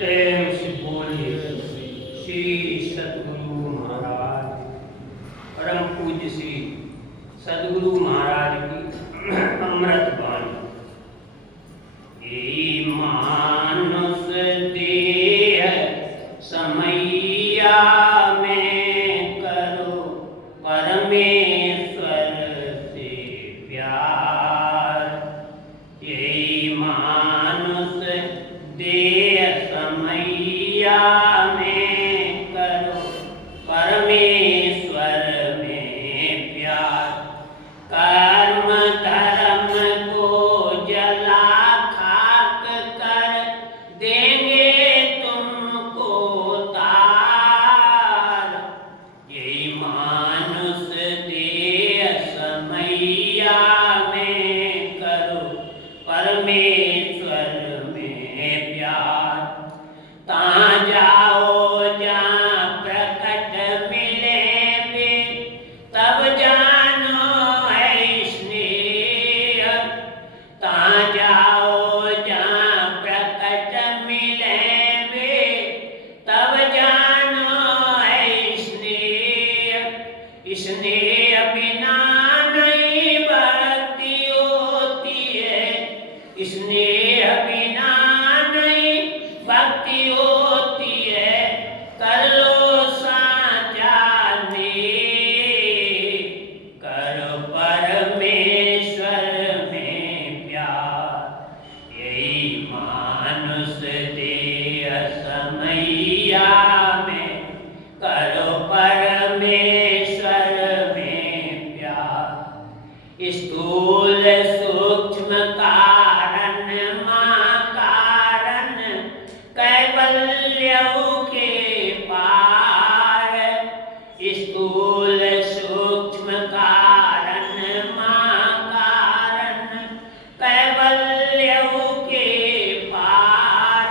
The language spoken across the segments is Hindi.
प्रेम से बोलिए श्री सदगुरु महाराज, परम पूज्य श्री सदगुरु महाराज की अमृत वाणी। ये मानुष देह समैया में करो परमेश्वर से प्यार। ये मानुष देह समैया में करो परमेश्वर में प्यार। कर्म धर्म को जला खाक कर देंगे तुमको तार। यही मानुष देह समैया में करो परमेश्वर में प्यार। ता जाओ जहाँ प्रकट मिले वे, तब जानो है स्नेह। ता जाओ जहाँ प्रकट मिले वे, तब जानो है स्नेह। स्नेह बिना नहीं भक्ति होती है, स्नेह बिना नहीं भक्ति होती है। कर लो साचा नेह, करो परमेश्वर में प्यार। यही मानुष देह समैया में करो परमेश्वर में प्यार। स्थूल सूक्ष्म कारण महाकारण कैवल्य के पार। स्थूल सूक्ष्म कारण महाकारण कैवल्य के पार।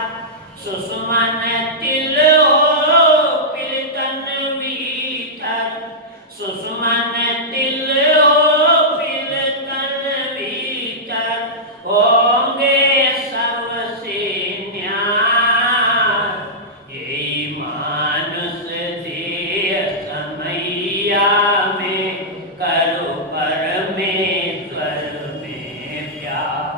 सुषुमन तिल हो पिलतन भीतर, सुषुमन तिल हो पिलतन भीतर। होंगे सबसे न्यार। यही मानुष देह समैया में करो परमेश्वर में प्यार।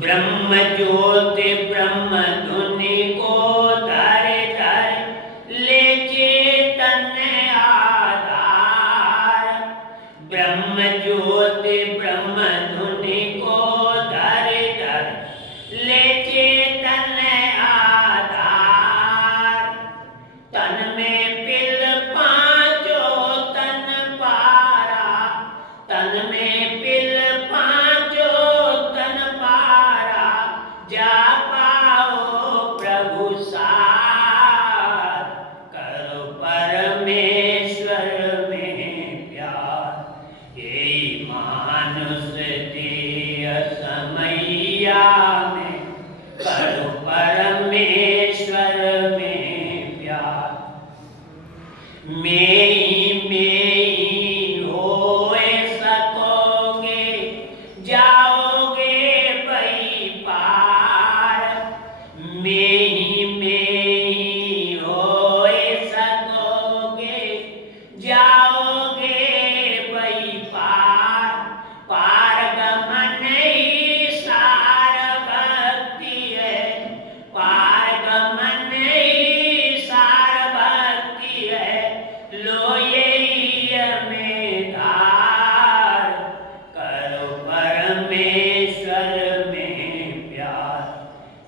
ब्रह्म ज्योति ब्रह्म धुनि को धर धर ले चेतन आधार। ब्रह्म ज्योति ब्रह्म धुनि को धर धर ले चेतन आधार। तन में पिल पांचों तन पारा, तन में पिल पांचों तन पारा। जा पाओ प्रभु सार, करो परमेश्वर में प्यार। यही मानुष देह समैया में करो परमेश्वर में प्यार। में ही होए सकोगे, जाओगे वही पार। में ही होए सकोगे, जाओगे वही पार। पारगमन ही सार भक्ति है, पारगमन ही सार भक्ति है। लो यही हमें धार, करो परमेश्वर में प्यार।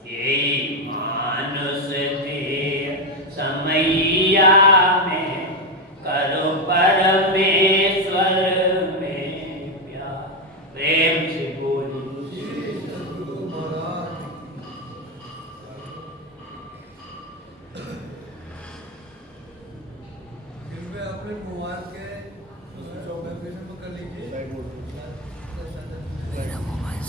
यही मानुष देह समैया में करो परमेश्वर में प्यार। प्रेम से बोलिए कृपया अपने मोबाइल के नोटिफिकेशन को कर लीजिए। मेरा मोबाइल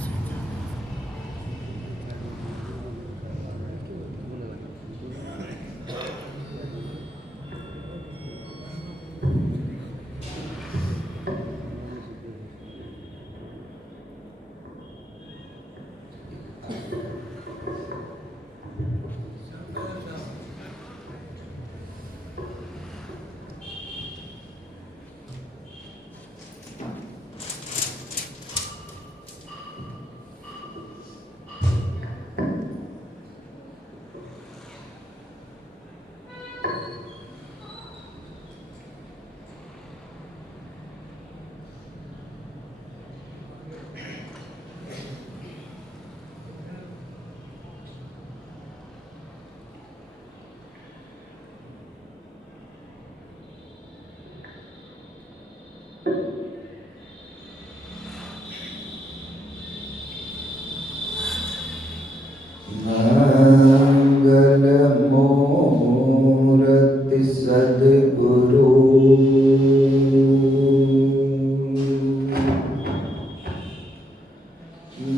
सद्गुरु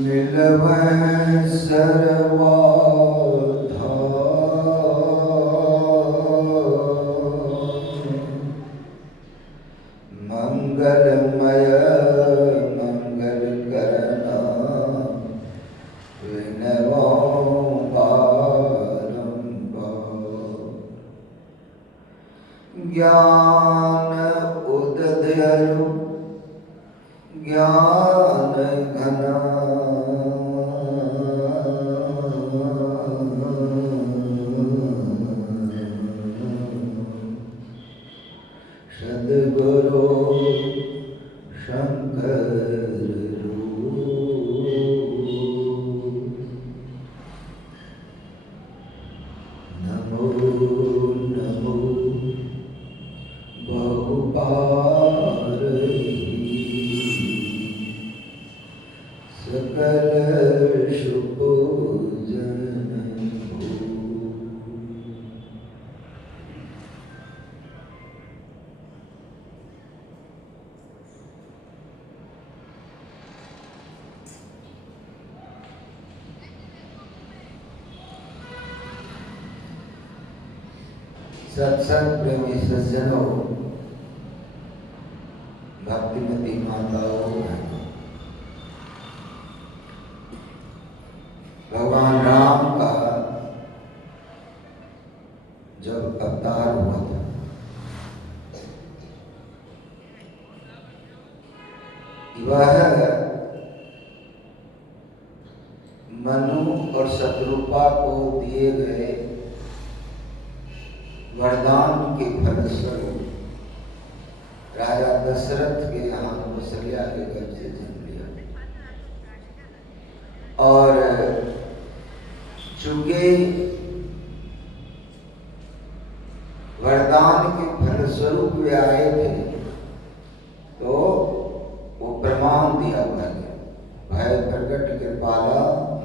मिलवै सर्वाधा मंगलमय मंगल करना विनवो ज्ञान उदयु ज्ञान घना सद्गुरु शंकर नमो नमो बहुपार सकल शुभोजन सत्संग प्रेमी सज्जनों, भक्तिमती माताओं, भगवान राम का जब अवतार हुआ था, वह मनु और शत्रुपा को दिए गए वरदान के फलस्वरूप राजा दशरथ के यहाँ कौशल्या के घर से जन्म लिया और चूंकि वरदान के फलस्वरूप वे आए थे तो वो प्रमाण दिया हुआ है, भय प्रकट कृपाला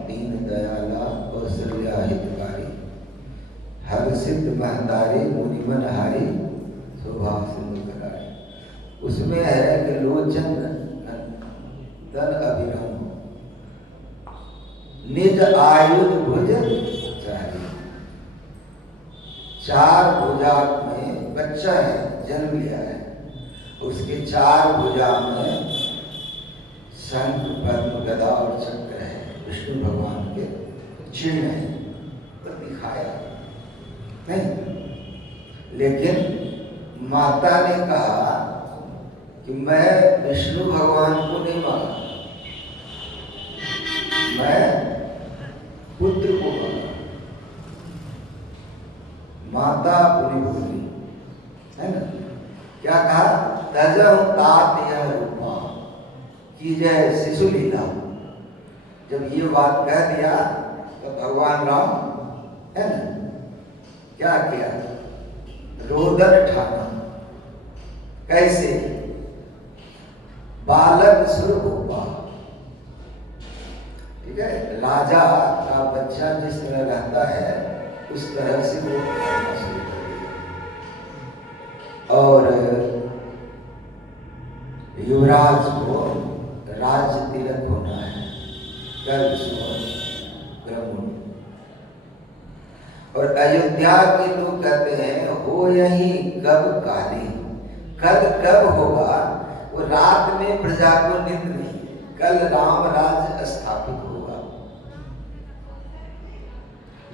दीन दयाला कौशल्या हितकारी हर्षित महतारी मुनिमन हारी शोभा सिंधु करारी। उसमें है कि लोचन दन अभिराम निज आयुध भुज चारी। चार भुजा में बच्चा है, जन्म लिया है, उसके चार भुजा में शंख पद्म गदा और चक्र है, विष्णु भगवान के चिन्ह है, तो दिखाया नहीं। लेकिन माता ने कहा कि मैं विष्णु भगवान को नहीं मांगा, मैं पुत्र को मांगा। माता पूरी बोली है ना, क्या कहा? तजहु तात यह रूपा की जय शिशु लीला। जब ये बात कह दिया तो भगवान राम है ना क्या किया? रोदन ठाना। कैसे? बालक सुर गोपा, ठीक है, राजा का बच्चा जिस तरह रहता है उस तरह से वो रहना शुरू कर दिया। और युवराज को राज्य तिलक होना है, गर्भ ब्रह्म। और अयोध्या के लोग कहते हैं हो यही कब काली, कल कब होगा? वो रात में प्रजा को निंद नहीं, कल राम राज्य स्थापित होगा।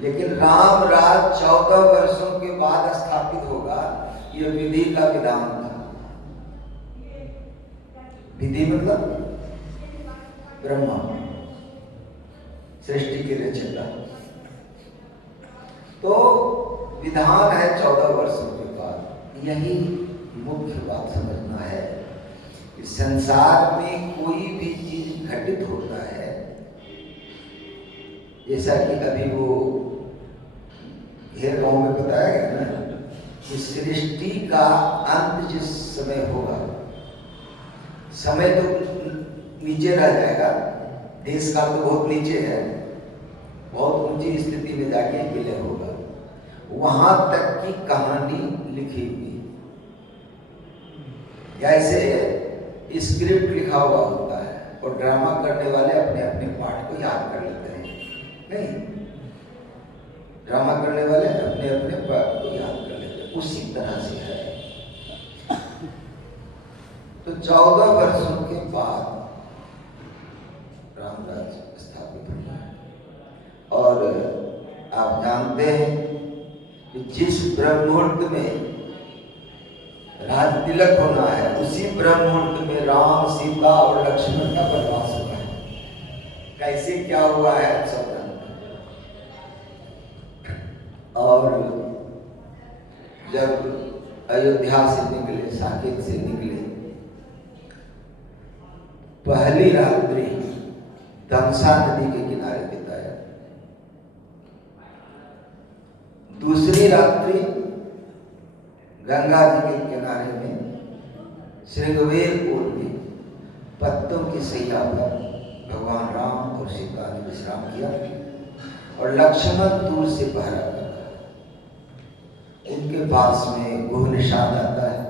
लेकिन राम राज्य 14 वर्षों के बाद स्थापित होगा, ये विधि का विधान था। विधि मतलब ब्रह्मा सृष्टि के रचयिता। तो विधान है 14 वर्षों के बाद। यही मुख्य बात समझना है कि संसार में कोई भी चीज घटित होता है, जैसा कि अभी वो घेर गांव में बताया गया ना कि सृष्टि का अंत जिस समय होगा, समय तो नीचे रह जाएगा, देश काल तो बहुत नीचे है, बहुत ऊंची स्थिति में जाके विलय होगा। वहां तक की कहानी लिखी हुई। जैसे स्क्रिप्ट लिखा हुआ होता है और ड्रामा करने वाले अपने अपने पार्ट को याद कर लेते हैं, नहीं, ड्रामा करने वाले अपने अपने पार्ट को याद कर लेते हैं, उसी तरह से है। तो 14 वर्षों के बाद रामराज स्थापित हुआ। और आप जानते हैं कि जिस ब्रह्म मुहूर्त में राज तिलक होना है, उसी ब्रह्म मुहूर्त में राम, सीता और लक्ष्मण का वनवास हुआ है। कैसे क्या हुआ है सब जानते हैं। और जब अयोध्या से निकले, साकेत से निकले, पहली रात्रि तमसा नदी के किनारे बिताया, दूसरी रात्रि गंगा जी के किनारे में श्रृंगवेरपुर में पत्तों की सैया पर भगवान राम और सीता ने विश्राम किया और लक्ष्मण दूर से पहरा कर रहा। उनके पास में गोहनिषाद आता है,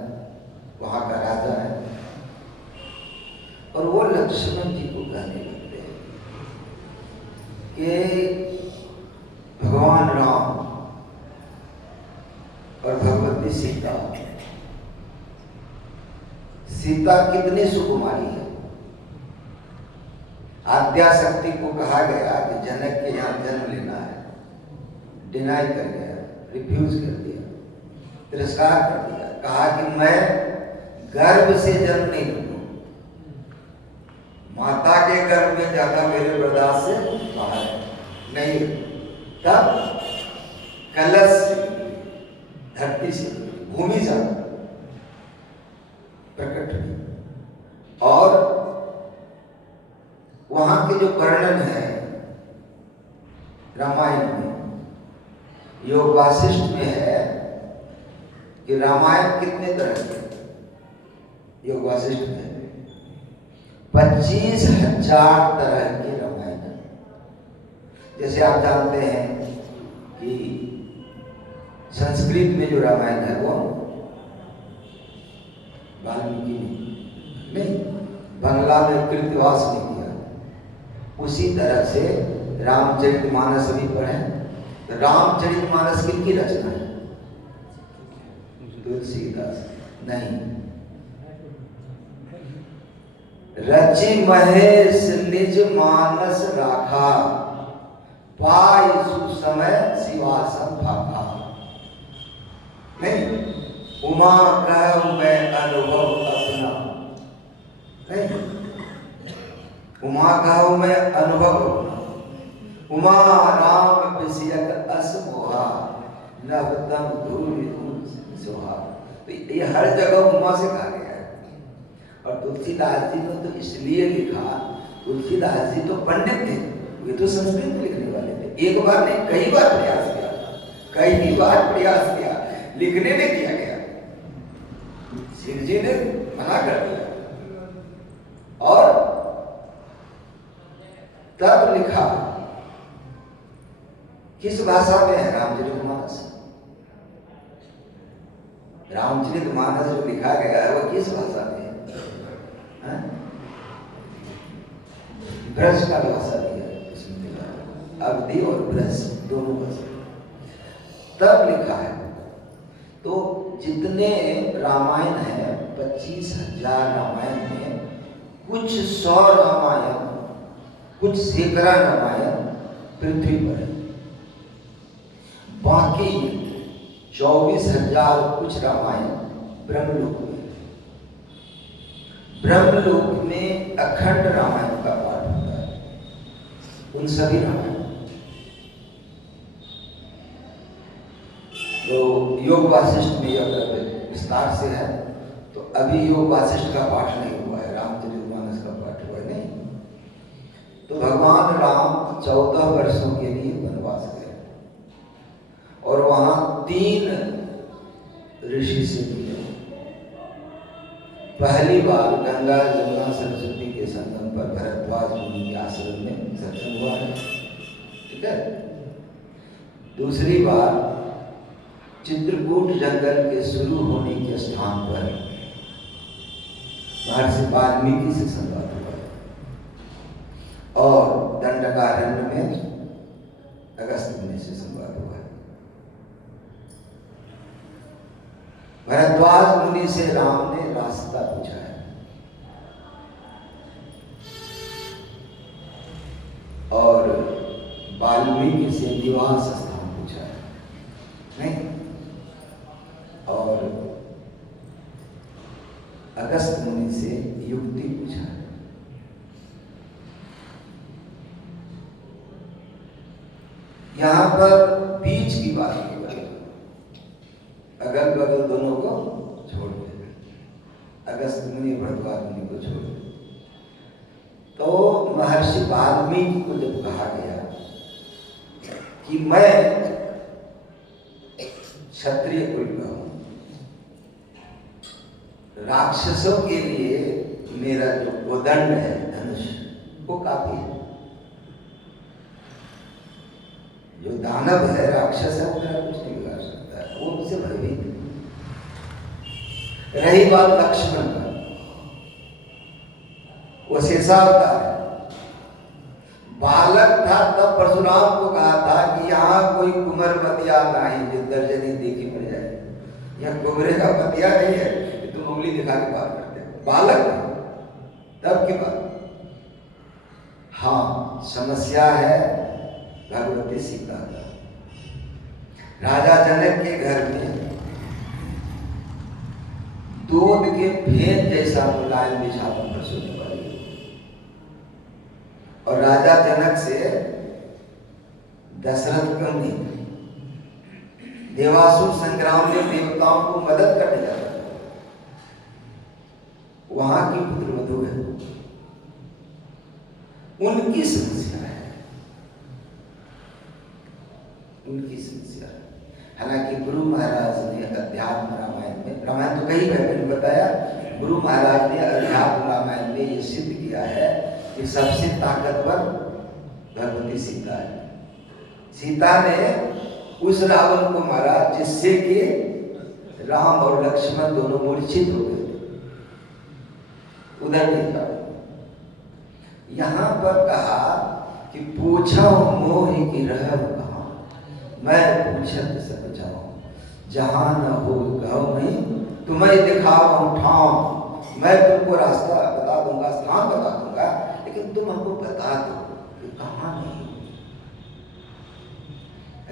वहां का राजा है, और वो लक्ष्मण जी को कहने लगते हैं कि भगवान राम और भगवती सीता, सीता कितनी सुकुमारी है। आद्याशक्ति को कहा गया कि जनक के यहाँ जन्म लेना है, डिनाई कर गया, रिफ्यूज कर दिया, तिरस्कार कर दिया, कहा कि मैं गर्भ से जन्म नहीं लूंगा, माता के गर्भ में जाना मेरे बर्दाश्त से बाहर नहीं। तब कलश धरती से, भूमि से प्रकट हुई। और वहां के जो वर्णन है रामायण में, योग वासिष्ठ में है कि रामायण कितने तरह के, योग वासिष्ठ में 25,000 तरह के रामायण है। जैसे आप जानते हैं कि संस्कृत में जो रामायण है वो वाल्मीकि नहीं, बंगला में कृतवास ने किया। उसी तरह से रामचरितमानस अभी पढ़े, तो रामचरितमानस किनकी रचना है? तुलसीदास नहीं। रचि महेश निज मानस राखा, पाई सुसमय शिवासम भाखा। नहीं, उमा कहूं मैं अनुभव अपना, नहीं, उमा कहूं मैं अनुभव अपना, उमा राम विषयक अस मोहा, नवतम धूल सुहा। तो ये हर जगह उमा से कहा गया है। और तुलसीदास जी ने तो इसलिए लिखा, तुलसीदास जी तो पंडित थे, वे तो संस्कृत में लिखने वाले थे। एक बार नहीं, कई बार प्रयास किया, कई बार प्रयास किया, लिखने में किया गया, सिंह जी ने मना कर दिया। और तब लिखा, किस भाषा में है रामचरितमानस? रामचरितमानस जो लिखा गया है वो किस भाषा में है? ब्रज का भाषा भी है इसमें लिखा है, अवधि और ब्रज दोनों भाषा तब लिखा है। तो जितने रामायण है, 25,000 रामायण में कुछ 100 रामायण, कुछ सैकड़ा रामायण पृथ्वी पर है, बाकी 24,000 कुछ रामायण ब्रह्मलोक में। ब्रह्मलोक में अखंड रामायण का पाठ होता है, उन सभी रामायण। तो योग वासिष्ठ में यह विस्तार से है, तो अभी योग वासिष्ठ का पाठ नहीं हुआ है, रामचरितमानस का पाठ हुआ है नहीं। तो भगवान राम 14 वर्षों के लिए वनवास गए और वहां 3 ऋषि से मिले। पहली बार गंगा जमुना सरस्वती के संगम पर भरद्वाज मुनि के आश्रम में सत्संग हुआ है, ठीक है। दूसरी बार चित्रकूट जंगल के शुरू होने के स्थान पर महर्षि वाल्मीकि से संवाद हुआ और दंडकारण्य में अगस्त मुनि से संवाद हुआ। भरद्वाज मुनि से राम ने रास्ता पूछा है और वाल्मीकि से निवास स्थान पूछा है, नहीं, और अगस्त मुनि से युक्ति पूछा है। यहां पर बीच की बात की गई, अगल बगल दोनों को छोड़ दे, अगस्त मुनि भरद्वाज मुनि को छोड़ दे। तो महर्षि वाल्मीकि को जब कहा गया कि मैं क्षत्रिय कुल का हूं, राक्षसों के लिए मेरा जो कोदंड है धनुष वो काफी है, जो दानव है राक्षस है वो मेरा कुछ नहीं बिगाड़ सकता है, वो मुझसे भयभीत है। रही बात लक्ष्मण का, वो शेषावतार है, बालक था तब परशुराम को कहा था कि यहाँ कोई कुमर मतिया नहीं जो दर्जनी देखी पड़ जाए, यह कुमरे का मतिया नहीं है कि तुम उंगली दिखा के बात करते हो, बालक है तब की बात। हाँ, समस्या है भगवती सीता का। राजा जनक के घर में दूध के फेन जैसा मुलायम बिछावन पर सोने वाली और राजा जनक से दशरथ कम नहीं, देवासुर संग्राम में देवताओं को मदद करने जाता था, वहां की पुत्रवधू है, उनकी समस्या है, उनकी समस्या है। हालांकि गुरु महाराज ने अध्यात्म रामायण में, रामायण तो कई मैंने बताया, गुरु महाराज ने अध्यात्म रामायण में ये सिद्ध किया है कि सबसे ताकतवर भगवती सीता है। सीता ने उस रावण को मारा जिससे कि राम और लक्ष्मण दोनों मूर्छित हो गए, उधर देखा। यहां पर कहा कि पूछो मोह की रह कहा, मैं पूछत सब जाऊं, जहां न हो गाँव नहीं तुम्हें दिखाओ ठाव, मैं तुमको रास्ता बता दूंगा, स्थान बता दूंगा, लेकिन तुम हमको बता दो कि कहां नहीं।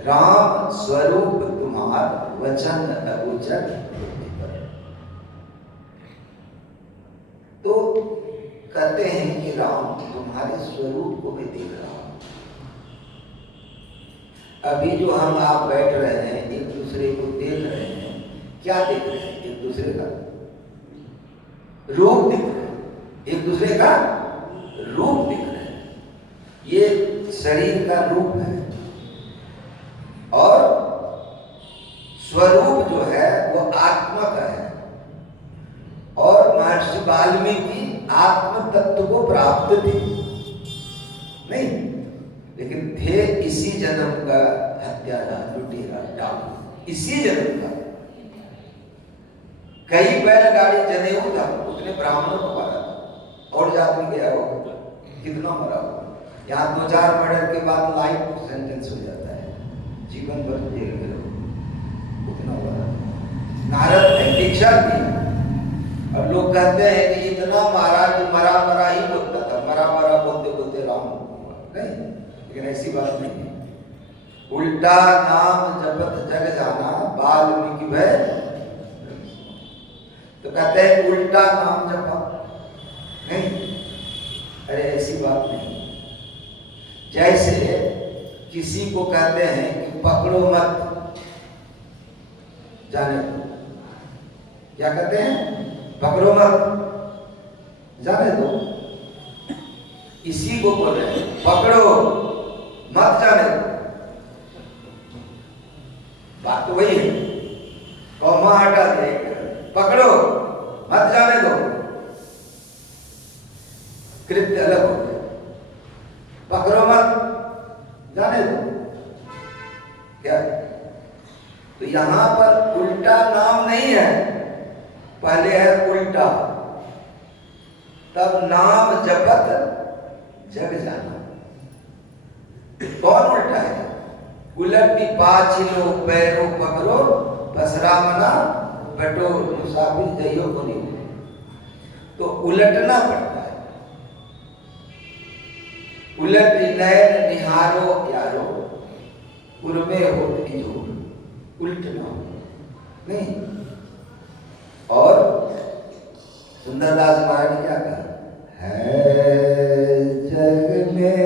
राम स्वरूप तुम्हार वचन अगोचर, तो कहते हैं कि राम तुम्हारे स्वरूप को मैं देख रहा हूं। अभी जो हम आप बैठ रहे हैं एक दूसरे को देख रहे हैं, क्या देख रहे हैं? एक दूसरे का रूप देख रहे हैं, एक दूसरे का रूप देख रहे हैं। ये शरीर का रूप है और स्वरूप जो है वो आत्मा का है। और महर्षि वाल्मीकि आत्म तत्व को प्राप्त थे नहीं, लेकिन थे इसी जन्म का हत्यारा, लुटेरा, डाकू, इसी जन्म का। कई बैलगाड़ी जनेऊ था, उसने ब्राह्मणों को मारा और जाति गया हो, कितना मरा हो। यहाँ 2-4 मर्डर के बाद लाइफ सेंटेंस हो जाता है, जीवन भर जेल में रहो, उतना मरा। नारद ने दीक्षा दी और लोग कहते हैं कि इतना मारा कि मरा मरा ही बोलता था, मरा मरा बोलते बोलते राम नहीं, लेकिन ऐसी बात नहीं है। उल्टा नाम जपत जग जाना, वाल्मीकि भय, तो कहते हैं उल्टा नाम जपा नहीं, अरे ऐसी बात नहीं। जैसे किसी को कहते हैं कि पकड़ो मत जाने दो, क्या कहते हैं? पकड़ो मत जाने दो, इसी को बोल रहे हैं पकड़ो मत जाने दो। बात तो वही है, कौमा हटा दे, पकड़ो मत जाने दो, कृत्य अलग हो गया। पकड़ो मत जाने दो क्या? तो यहां पर है, पहले है उल्टा। तब नाम जपत जग जाना। कौन उल्टा है? उलटी पाछिलो पैरो पकड़ो पसरामना बटो मुसाफिर जइयो को नहीं। तो उलटना पड़ता है। उलट नयन निहारो यारो उर्मे हो जोर, उल्टना नहीं। और सुंदरदास महाराज ने क्या कहा? है जग में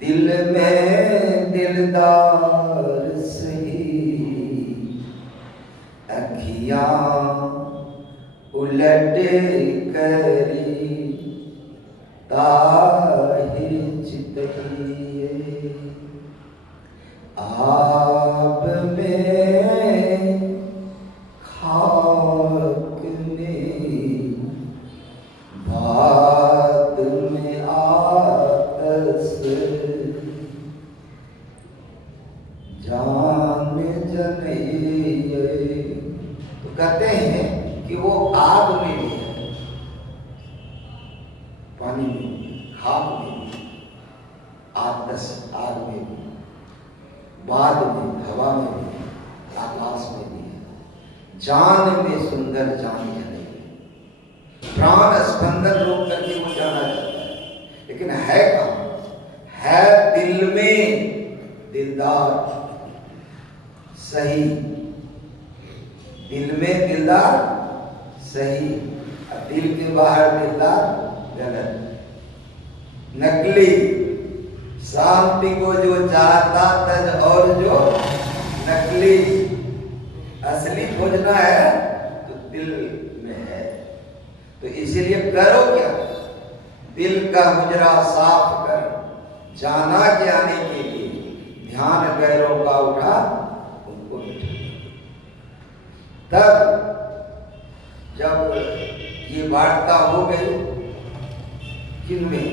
दिल में दिलदार सही, अखियां उलट करी ताहि चितइए। आप में खाक में बात में आतस जान जनिए। तो कहते हैं कि वो आग में भी है, पानी में, खाक में, आतस आग में भी, बाद में हवा में भी, आकाश में भी है। जान में सुंदर जान जने, प्राण स्पंदन रोक करके वो जाना जाता है। लेकिन है कहाँ? है दिल में दिलदार सही। दिल में दिलदार सही, दिल के बाहर दिलदार गलत। नकली शांति को जो चाहता तज और जो नकली, असली खोजना है तो दिल में है। तो इसीलिए करो क्या? दिल का हुजरा साफ कर, जाना जाने के लिए ध्यान गैरों का उठा उनको बिठा। तब जब ये वार्ता हो गई, किनमें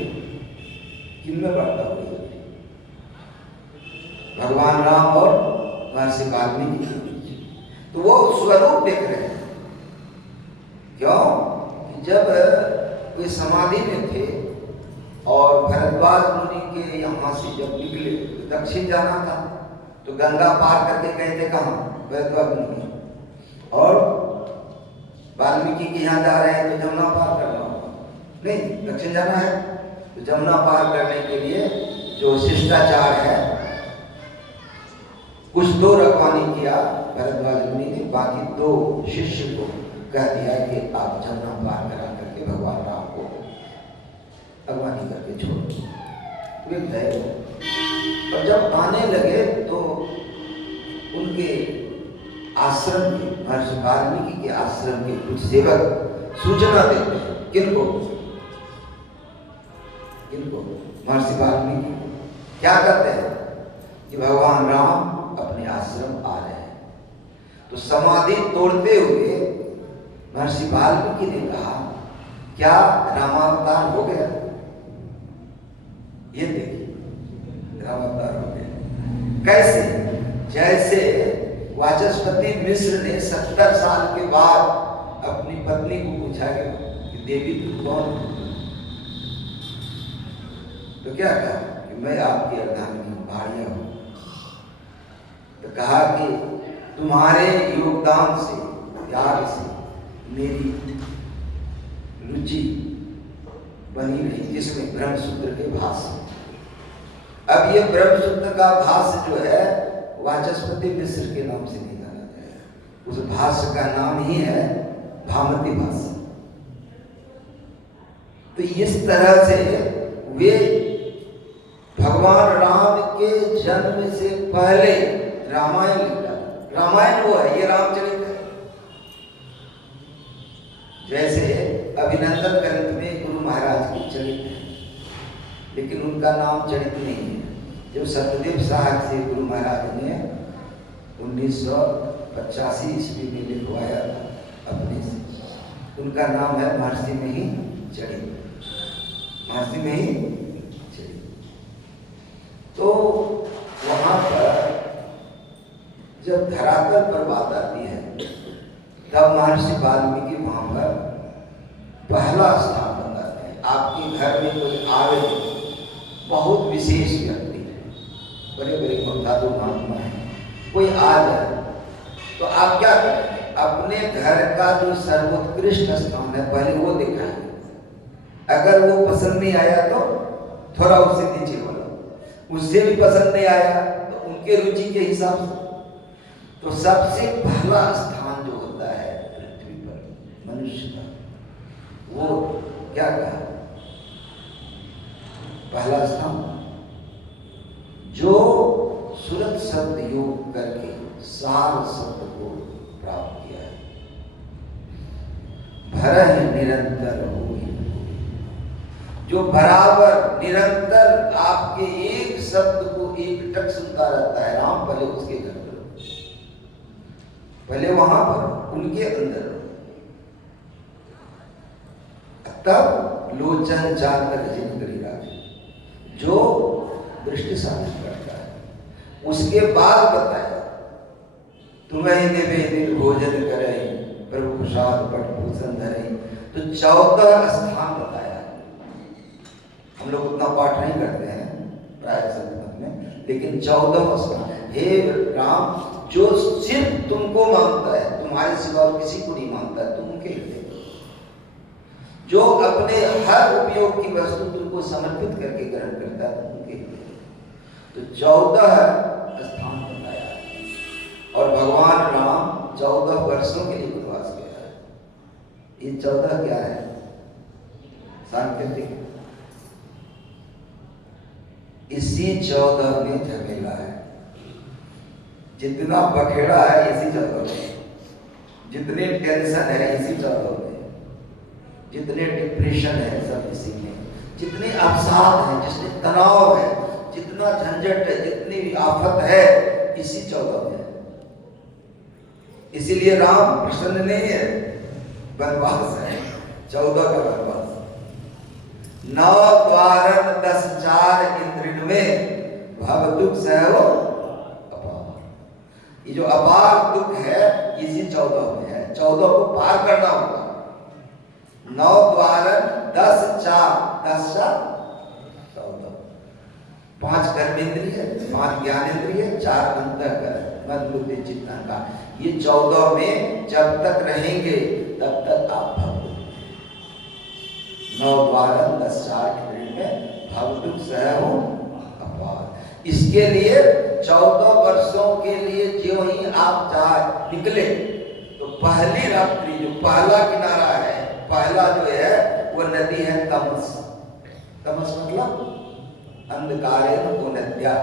वार्ता हो गई? भगवान राम और महर्षि वाल्मीकि के बीच। तो वो स्वरूप देख रहे हैं। क्यों? जब वे समाधि में थे और भरद्वाज मुनि के यहाँ से जब निकले, दक्षिण जाना था, तो गंगा पार करके गए थे कहाँ? भरद्वाज मुनि। और वाल्मीकि के यहाँ जा रहे हैं तो जमुना पार करना होगा, नहीं दक्षिण जाना है। तो जमुना पार करने के लिए जो शिष्टाचार है, कुछ दो रखवानी किया भरद्वाज मुनि ने, बाकी दो शिष्य को कह दिया कि आप जमुना पार करा करके भगवान राम को अगवानी करके छोड़। वे गए और जब आने लगे तो उनके आश्रम के, महर्षि वाल्मीकि के आश्रम के कुछ सेवक सूचना देते हैं। किनको? महर्षि वाल्मीकि क्या करते हैं कि भगवान राम अपने आश्रम आ रहे हैं। तो समाधि तोड़ते हुए महर्षि वाल्मीकि ने कहा, क्या रामावतार हो गया? ये देखिए, रामावतार हो गया। कैसे? जैसे वाचस्पति मिश्र ने 70 साल के बाद अपनी पत्नी को पूछा कि देवी तू कौन? तो क्या कहा कि मैं आपकी अर्धांगिनी भाड़िया हूं। तो कहा कि तुम्हारे योगदान से, त्याग से मेरी रुचि बनी रही, जिसमें ब्रह्मसूत्र के भाष्य। अब ये ब्रह्मसूत्र का भाष्य जो है वाचस्पति मिश्र के नाम से नहीं जाना जाएगा। उस भाष्य का नाम ही है भामती भाष्य। तो इस तरह से वे भगवान राम के जन्म से पहले रामायण लिखा। रामायण वो है, ये रामचरित है। जैसे अभिनंदन ग्रंथ में गुरु महाराज की चरित है, लेकिन उनका नाम चरित नहीं है। जब सत्यदेव साहब से गुरु महाराज ने 1985 ईस्वी में लिखवाया था अपने से, उनका नाम है महर्षि में ही चरित। महर्षि में ही चरित। तो वहां पर जब धरातल पर बात आती है तब महर्षि वाल्मीकि वहां पर पहला स्थान बताते हैं। आपके घर में कोई आवे, बहुत विशेष व्यक्ति है, बड़े बड़े साधु महात्मा है, कोई आ जाए तो आप क्या करेंगे? अपने घर का जो सर्वोत्कृष्ट स्थान है पहले वो दिखाएंगे। अगर वो पसंद नहीं आया तो थोड़ा उससे नीचे बोलो, उससे भी पसंद नहीं आया तो उनके रुचि के हिसाब से। तो सबसे पहला स्थान जो होता है पृथ्वी पर मनुष्य का, वो क्या कहा? पहला स्थान जो सुरत शब्द योग करके सार शब्द को प्राप्त किया है। भरह निरंतर हो, जो बराबर निरंतर आपके एक शब्द को एक टक सुनता रहता है। राम पहले उसके घर पर, पहले वहां पर उनके अंदर, तब लोचन जाकर जिन करी राज, जो दृष्टि साधन करता है। उसके बाद बताया तुम्हें देवे दिल भोजन करे, प्रभु प्रसाद पट भूषण धरे। तो 14 स्थान बताया। हम लोग उतना पाठ नहीं करते हैं प्राय संगत में, लेकिन 14 स्थान है। हे राम, जो सिर्फ तुमको मानता है, तुम्हारे सिवा किसी को नहीं मानता है, तुम उनके हृदय, जो अपने हर उपयोग की वस्तु तुमको समर्पित करके ग्रहण करता है, तुम उनके हृदय। तो 14 स्थान बताया। और भगवान राम 14 वर्षों के लिए वनवास गया है। ये 14 क्या है? सांकेतिक। इसी 14 में झमेला है। जितना बखेड़ा है इसी 14 में, जितने टेंशन है इसी 14 में, जितने डिप्रेशन है सब इसी में, जितने अवसाद है, जितने तनाव है, जितना झंझट है, जितनी आफत है, इसी 14 में। इसीलिए राम प्रसन्न नहीं है, वनवास है, 14 का वनवास। 9 द्वारन 10 चार इंद्रिन में भव दुख सहो अपार। ये जो अपार दुख है इसी 14 में है। 14 को पार करना होगा। 9 द्वारन 10 चार 10 14, 5 कर्मेंद्रिय, 5 ज्ञानेंद्रिय, 4 अंतःकरण, मन बुद्धि चित्त अहंकार। ये 14 में जब तक रहेंगे तब तक आप भव 9 द्वारन 10 चार में भव दुख सहो अपार। इसके लिए 14 वर्षों के लिए जो ही आप चाहे निकले तो पहली रात्रि जो पहला किनारा है, पहला जो है वो नदी है तमस। तमस मतलब अंधकार को नद्या,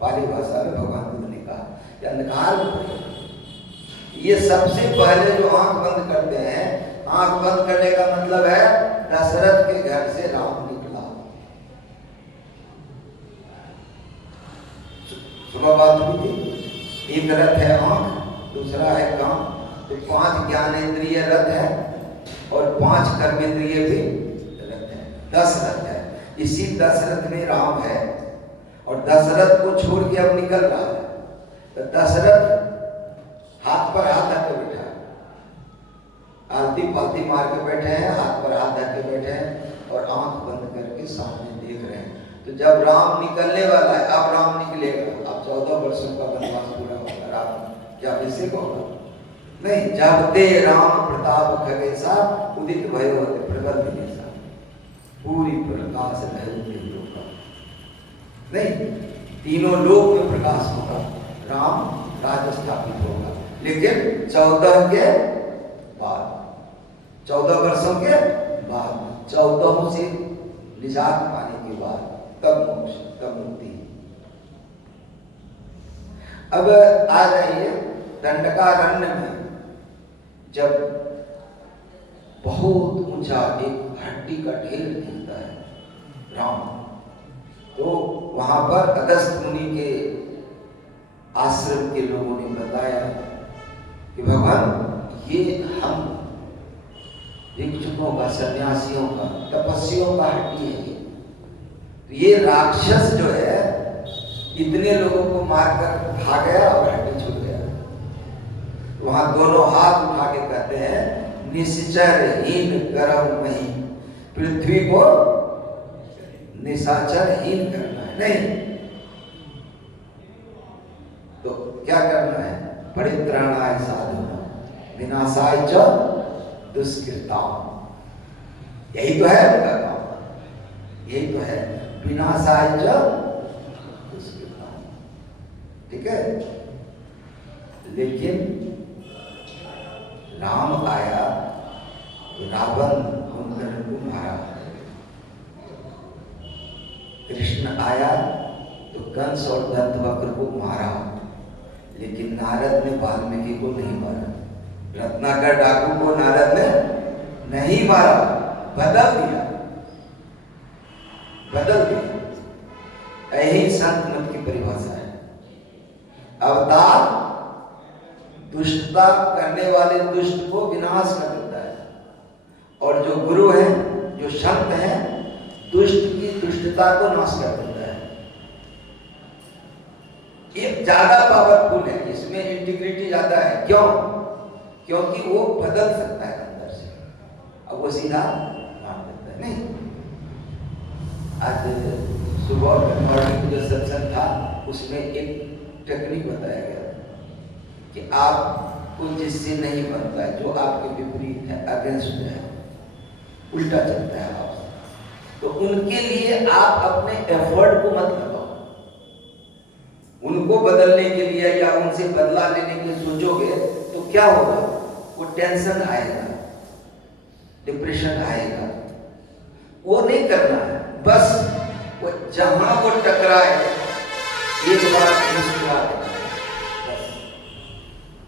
पाली भाषा में भगवान बुद्ध ने कहा कि अंधकार। ये सबसे पहले जो आंख बंद करते हैं, आंख बंद करने का मतलब है दशरथ के घर से राम निकला। सुबह बात हुई थी, एक रथ है आंख, दूसरा है कान। तो 5 ज्ञानेंद्रिय रथ है और 5 कर्मेंद्रिय भी रथ है, 10 रथ है। इसी 10 रथ में राम है और दशरथ को छोड़ के अब निकल रहा है। तो दशरथ हाथ पर हाथ रख के बैठा है, आलती पालती मार के बैठे हैं, हाथ पर हाथ रख के बैठे हैं और आंख बंद करके सामने देख रहे हैं। तो जब राम निकलने वाला है, अब राम निकलेगा, अब 14 वर्षों का वनवास पूरा होगा। राम क्या अभिषेक होगा? नहीं। जब ते राम प्रताप खगेसा उदित भयो प्रबल दिनेसा, पूरी प्रकाश नहीं, तीनों लोक में प्रकाश होगा, राम राज्य स्थापित होगा। लेकिन 14 के बाद, 14 वर्षों के बाद, 14 से निजात पाने के बाद तब मोक्ष, तब मुक्ति। अब आ जाइए दंडकारण्य में। जब बहुत ऊंचा एक हड्डी का ढेर दिखता है राम, तो वहां पर अगस्त्य मुनि के आश्रम के लोगों ने बताया कि भगवान ये हम भिक्षुकों का, सन्यासियों का, तपस्वियों का हड्डी है। ये राक्षस जो है इतने लोगों को मारकर खा गया और हड्डी छूट गया। तो वहां दोनों हाथ उठा के कहते हैं निश्चरहीन करम नहीं, पृथ्वी को निशाचरहीन करना है। नहीं तो क्या करना है? परित्राणाय साधुनां विनाशाय च दुष्कृतां। यही तो है उनका काम, यही तो है विनाशाय च दुष्कृतां। ठीक है, लेकिन राम आया तो रावण कुंभकर्ण को मारा, कृष्ण आया तो कंस और दंतवक्र को मारा, लेकिन नारद ने वाल्मीकि को नहीं मारा। रत्नाकर डाकू को नारद ने नहीं मारा, बदल दिया, बदल दिया। यही संत मत की परिभाषा है। अवतार दुष्टता करने वाले दुष्ट को विनाश कर देता है, और जो गुरु है, जो संत है, दुष्ट की दुष्टता को नाश कर देता है। ये ज्यादा पावरफुल है, इसमें इंटीग्रिटी ज्यादा है। क्यों? क्योंकि वो बदल सकता है अंदर से, अब वो सीधा मार देता है। नहीं, आज सुबह मॉर्निंग जो सत्संग था उसमें एक टेक्निक बताया गया कि आपको जिससे नहीं बनता है, जो आपके विपरीत है, अगेंस्ट है, उल्टा चलता है आप, तो उनके लिए आप अपने एफर्ट को मत लगाओ। उनको बदलने के लिए या उनसे बदला लेने के लिए सोचोगे तो क्या होगा? वो टेंशन आएगा, डिप्रेशन आएगा। वो नहीं करना है, बस वो जहां वो टकराए एक बार मुस्कुरा देना, बस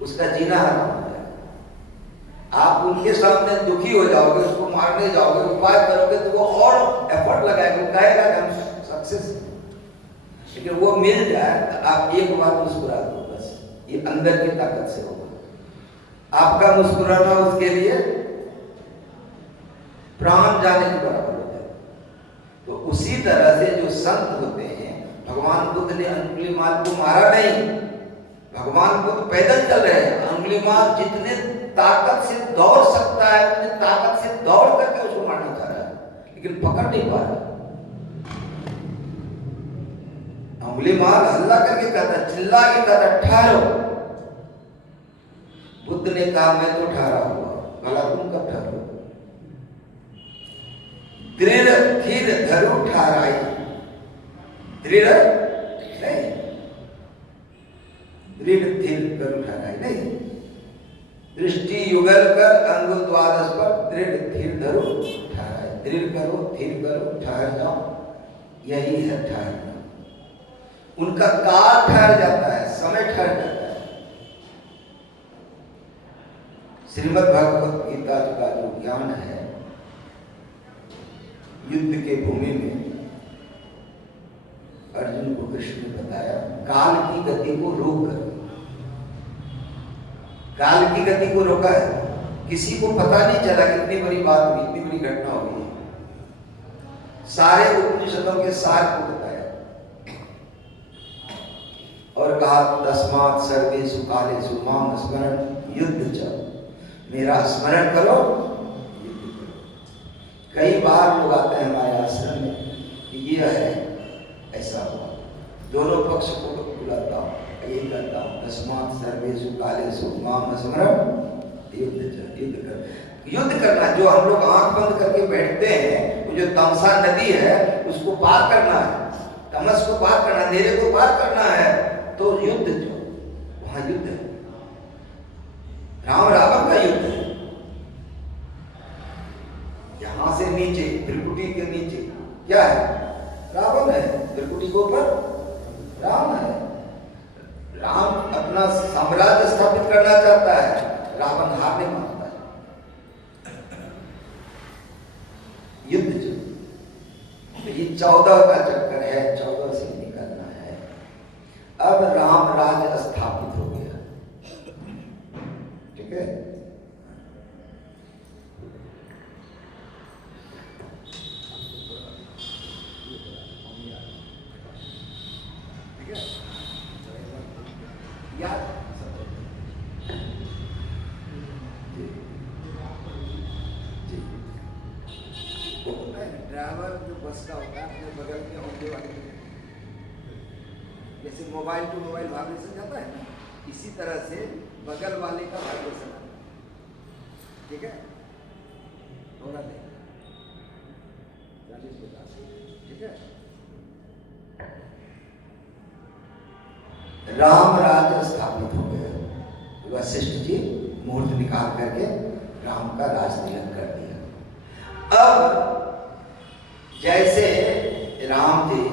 उसका जीना हराम हो जाएगा। आप उनके सामने दुखी हो जाओगे, उसको मारने जाओगे, उपाय करोगे तो वो और एफर्ट लगाएगा, वो कहेगा कि हम सक्सेस। लेकिन वो मिल जाए तो आप एक बार मुस्कुरा दो, बस ये अंदर की ताकत से होगा। आपका मुस्कुराना उसके लिए प्राण जाने के बराबर हो जाए। तो उसी तरह से जो संत होते हैं, भगवान बुद्ध ने अंगुलीमाल को मारा नहीं, भगवान बुद्ध पैदल चल रहे हैं, अंगुलीमाल जितने ताकत से दौड़ सकता है उतने ताकत से दौड़ करके उसको मारना चाह रहा है, लेकिन पकड़ नहीं पा रहा। अंगुलीमाल हल्ला करके कहता, चिल्ला के कहता ठहरो। बुद्ध ने कहा मैं तो ठहरा हुआ, भला तुम कब ठहरो? दृढ़ थिर धरो ठहराई, दृढ़ नहीं, दृढ़ थिर करो ठहराई नहीं, दृष्टि युगल कर अंगुल द्वादश पर दृढ़ थिर धरो ठहराई। दृढ़ करो, थिर करो, ठहर जाओ, यही है ठहरना। उनका काल ठहर जाता है, समय ठहर जाता है। श्रीमद् भगवत गीता का जो ज्ञान है, युद्ध के भूमि में अर्जुन को कृष्ण ने बताया, काल की गति को रोक कर, काल की गति को रोका है। किसी को पता नहीं चला कितनी बड़ी बात हुई, इतनी बड़ी घटना हुई है। सारे उपनिषदों के सार को बताया और कहा तस्मात् सर्वेषु कालेषु माम स्मरण युद्ध च, मेरा स्मरण करो, युद्ध करो। कई बार लोग आते हैं हमारे आश्रम में कि ये है ऐसा हुआ, दोनों पक्ष को बुलाता हूँ, यही करता हूँ, तस्मात् सर्वेषु कालेषु माम स्मरण युद्ध च, युद्ध कर। युद्ध करना, जो हम लोग आंख बंद करके बैठते हैं, वो जो तमसा नदी है उसको पार करना है, तमस को पार करना, अंधेरे को पार करना है, तो युद्ध जो वहां युद्ध है, राम रावण का युद्ध है। यहां से नीचे त्रिकुटी के नीचे क्या है? रावण है, त्रिकुटी के ऊपर राम है। राम अपना साम्राज्य स्थापित करना चाहता है, रावण हार नहीं मानता है। युद्ध जो तो ये 14 का चक्कर है, 14 से निकलना है। अब राम राज्य स्थापित हो गया, ठीक है। याद ड्राइवर जो बस का होता है अपने बगल में होने वाले, जैसे मोबाइल टू मोबाइल वाइब्रेशन जाता है ना, इसी तरह से बगल वाले का वाइब्रेशन आता है। ठीक है, थोड़ा देख 40-50, ठीक है। राम राज्य स्थापित हो गया। वशिष्ठ जी मुहूर्त निकाल करके राम का राज तिलक कर दिया। अब जैसे राम जी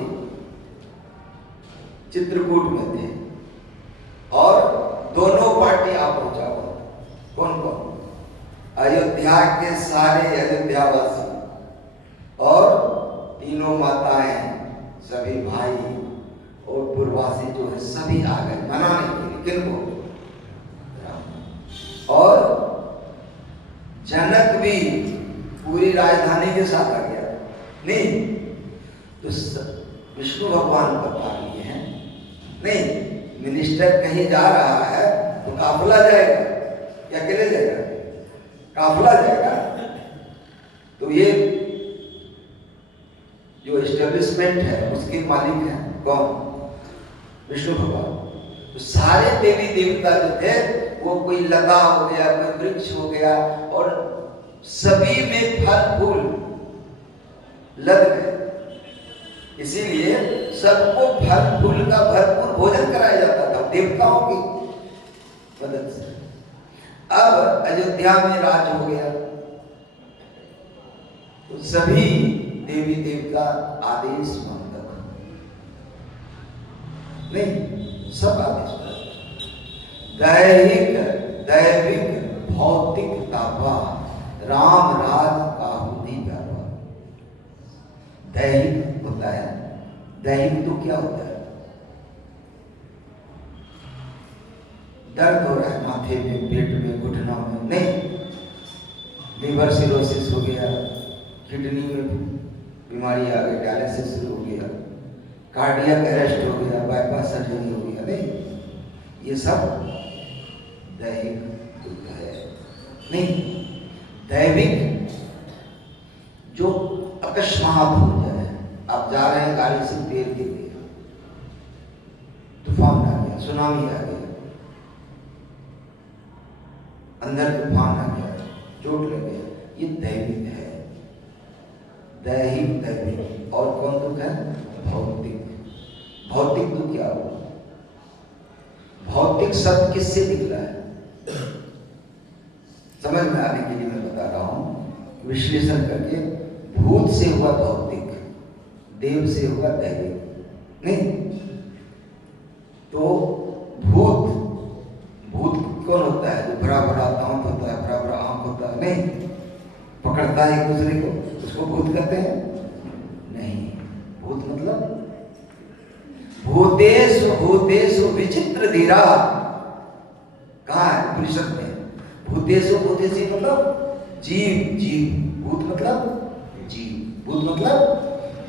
चित्रकूट में थे और दोनों पार्टी आप हो जाओ, कौन कौन? अयोध्या के सारे अयोध्यावासी और तीनों माताएं, सभी भाई और पूर्ववासी जो है सभी आ गए मनाने के लिए। किनको? और जनक भी पूरी राजधानी के साथ आ गया। नहीं तो विष्णु भगवान बता लिए हैं, नहीं मिनिस्टर कहीं जा रहा है तो काफिला जाएगा, क्या अकेले जाएगा? काफिला जाएगा। तो ये जो एस्टेब्लिशमेंट है उसके मालिक हैं कौन? विष्णु भगवान। तो सारे देवी देवता जो थे वो कोई लता हो गया, कोई वृक्ष हो गया, और सभी में फल फूल लग गए। इसीलिए सबको फल फूल का भरपूर भोजन कराया जाता था देवताओं की मदद से। अब अयोध्या में राज हो गया तो सभी देवी देवता आदेश मानता था, नहीं सब आदेश मानता। दैविक भौतिक तापा राम राज काहुति व्यापा। दैहिक होता है, दैहिक तो क्या होता है? दर्द हो रहा है माथे में, पेट में, घुटनों में, नहीं लीवर सिरोसिस हो गया, किडनी में बीमारी आ गई, डायलिसिस शुरू हो गया, कार्डियक अरेस्ट हो गया, बाईपास सर्जरी हो गया, नहीं ये सब दैहिक दुख है। नहीं दैविक जो अकस्मात हो जाए, आप जा रहे हैं गाड़ी से, पेड़ गिर गया, तूफान आ गया, सुनामी आ गया, अंदर तूफान आ गया, चोट लग गया, ये दैविक है। दैहिक दैविक। और कौन दुख है? भौतिक। भौतिक दुख क्या हुआ? भौतिक शब्द किससे निकला है? समझ में आने के लिए मैं बता रहा हूं, विश्लेषण करके। भूत से हुआ भौतिक, देव से हुआ दैविक। नहीं तो भूत कौन होता है? जो बड़ा बड़ा दांत होता है, बड़ा बड़ा आंख होता है, नहीं पकड़ता है एक दूसरे को, उसको भूत कहते हैं? नहीं, भूत मतलब भूतेषु विचित्र धीरा। कहाँ है? उपनिषद में। भूतेषु मतलब जीव, भूत मतलब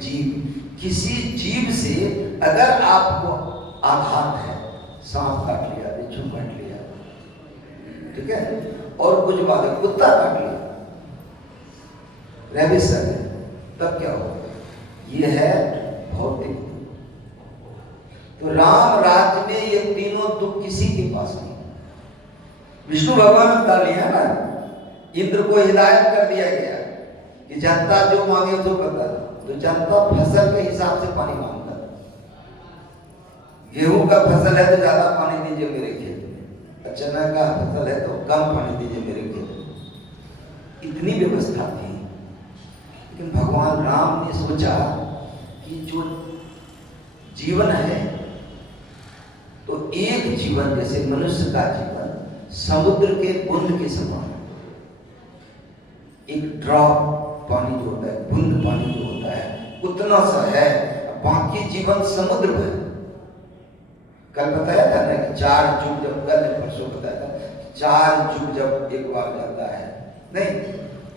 जीव। किसी जीव से अगर आपको आघात है, सांप काट लिया, बिच्छू काट लिया, ठीक है, और कुछ बात कुत्ता काट लिया, रेबिस है, तब क्या होगा? ये है भौतिक। तो राम राज्य में ये तीनों दुख किसी के पास नहीं। विष्णु भगवान बता लिया ना, इंद्र को हिदायत कर दिया गया कि जनता जो मांगे तो बता। तो जनता फसल के हिसाब से पानी मांगता है। गेहूं का फसल है तो ज्यादा पानी दीजिए मेरे खेत में, चना का फसल है तो कम पानी दीजिए मेरे खेत में। इतनी व्यवस्था थी। लेकिन भगवान राम ने सोचा कि जो जीवन है, तो एक जीवन जैसे मनुष्य का जीवन समुद्र के बूंद के समान, एक ड्रॉप पानी जो होता है, बूंद पानी जो होता है, उतना सा है। बाकी जीवन समुद्र में। कल बताया था ना कि 4 जुग, जब कल परसों बताया था 4 जुग जब एक बार जाता है, नहीं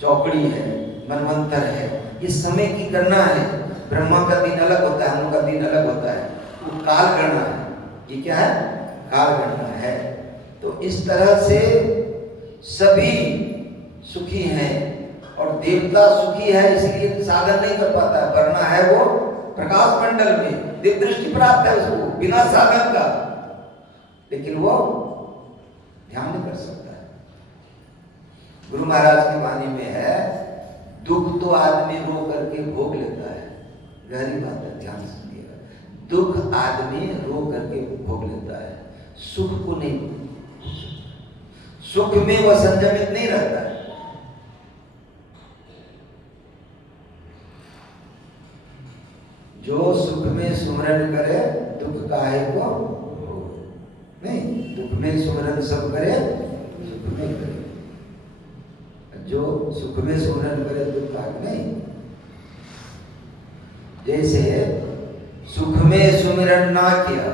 चौकड़ी है, मनवंतर है, ये समय की गणना है। ब्रह्मा का दिन अलग होता है, हम लोग का दिन अलग होता है, वो काल गणना है। ये क्या है? काल गणना है। तो इस तरह से सभी सुखी हैं और देवता सुखी है इसलिए साधन नहीं कर पाता है, वरना है वो प्रकाश मंडल में, दिव्य दृष्टि प्राप्त है उसको बिना साधन का, लेकिन वो ध्यान नहीं कर सकता है। गुरु महाराज की वाणी में है, दुख तो आदमी रो करके भोग लेता है, गहरी बात है, ध्यान सुनिएगा, दुख आदमी रो करके भोग लेता है, सुख को नहीं। सुख में वह संयमित नहीं रहता है। जो सुख में सुमरन करे दुख काहे को नहीं, दुख में सुमरन सब करे सुख में करे, जो सुख में सुमरन करे दुख काहे नहीं। जैसे सुख में सुमिरन ना किया,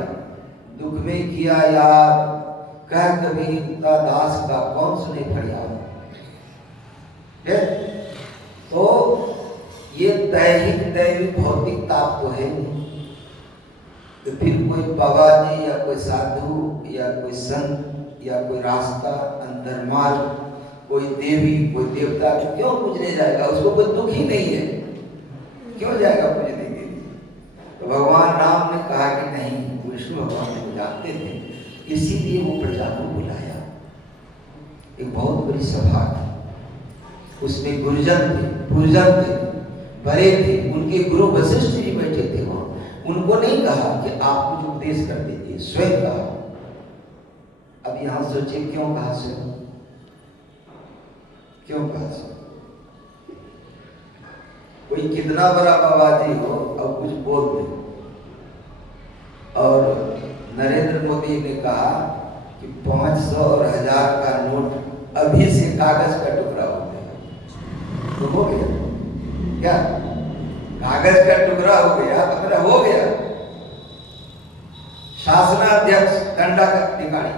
दुख में किया याद, कह कभी दास का कौन सुने फरियाद। तो ये दैहिक दैविक भौतिक ताप तो है नहीं, तो फिर कोई बाबा जी या कोई साधु या कोई संत या कोई रास्ता अंतर्मार्ग, कोई देवी कोई देवता क्यों पूजने जाएगा? उसको कोई दुख ही नहीं है, क्यों जाएगा पूजने के लिए? तो भगवान राम ने कहा कि नहीं, विष्णु भगवान को जानते थे, इसीलिए वो प्रजा को बुलाया। एक बहुत बड़ी सभा थी, उसमें गुरुजन थे, पूजन थे, बड़े थे, उनके गुरु वशिष्ठ जी बैठे थे वहां। उनको नहीं कहा कि आप कुछ उपदेश कर दीजिए, स्वयं कहा। अब यहां सोचिए क्यों कहा स्वयं, क्यों कहा स्वयं? कोई कितना बड़ा बाबाजी हो और कुछ बोल दे, और नरेंद्र मोदी ने कहा कि 500 और 1000 का नोट अभी से कागज का टुकड़ा हो गया, तो हो गया क्या? कागज का टुकड़ा हो गया तो मेरा हो गया। शासनाध्यक्ष दंडाधिकारी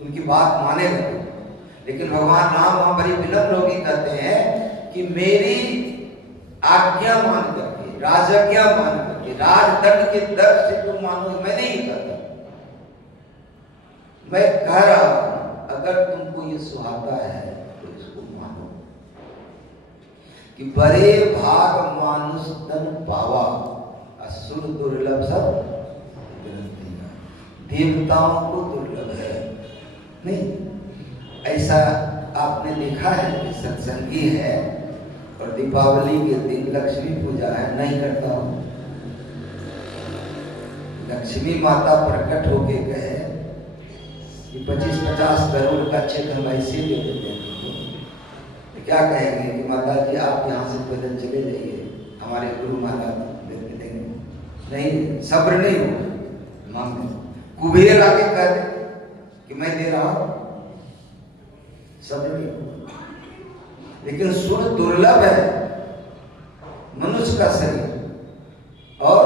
उनकी बात माने लगे, लेकिन भगवान राम वहां बड़ी विनम्र होकर कहते हैं कि मेरी आज्ञा मान करके, राजज्ञा मान करके, राजदंड के दर से तुम मानो, मैं नहीं कहता, मैं कह रहा हूं अगर तुमको ये सुहाता है तो इसको मानो कि बड़े भाग मानुष तन पावा, असुर दुर्लभ सब देवताओं को दुर्लभ है। नहीं, ऐसा आपने देखा है कि सत्संगी है और दीपावली के दिन लक्ष्मी पूजा है, नहीं करता हूं। लक्ष्मी माता प्रकट होके कहे कि 25-50 करोड़ का चेक हम ऐसे दे देते हैं, तो क्या कहेंगे कि माता जी आप यहाँ से पैदल चले जाइए, हमारे गुरु महाराज देंगे? नहीं, सब्र नहीं होगा, मांगे। कुबेर आके कह दे कि मैं दे रहा हूं, सब्र नहीं होगा। लेकिन सुर दुर्लभ है, मनुष्य का शरीर, और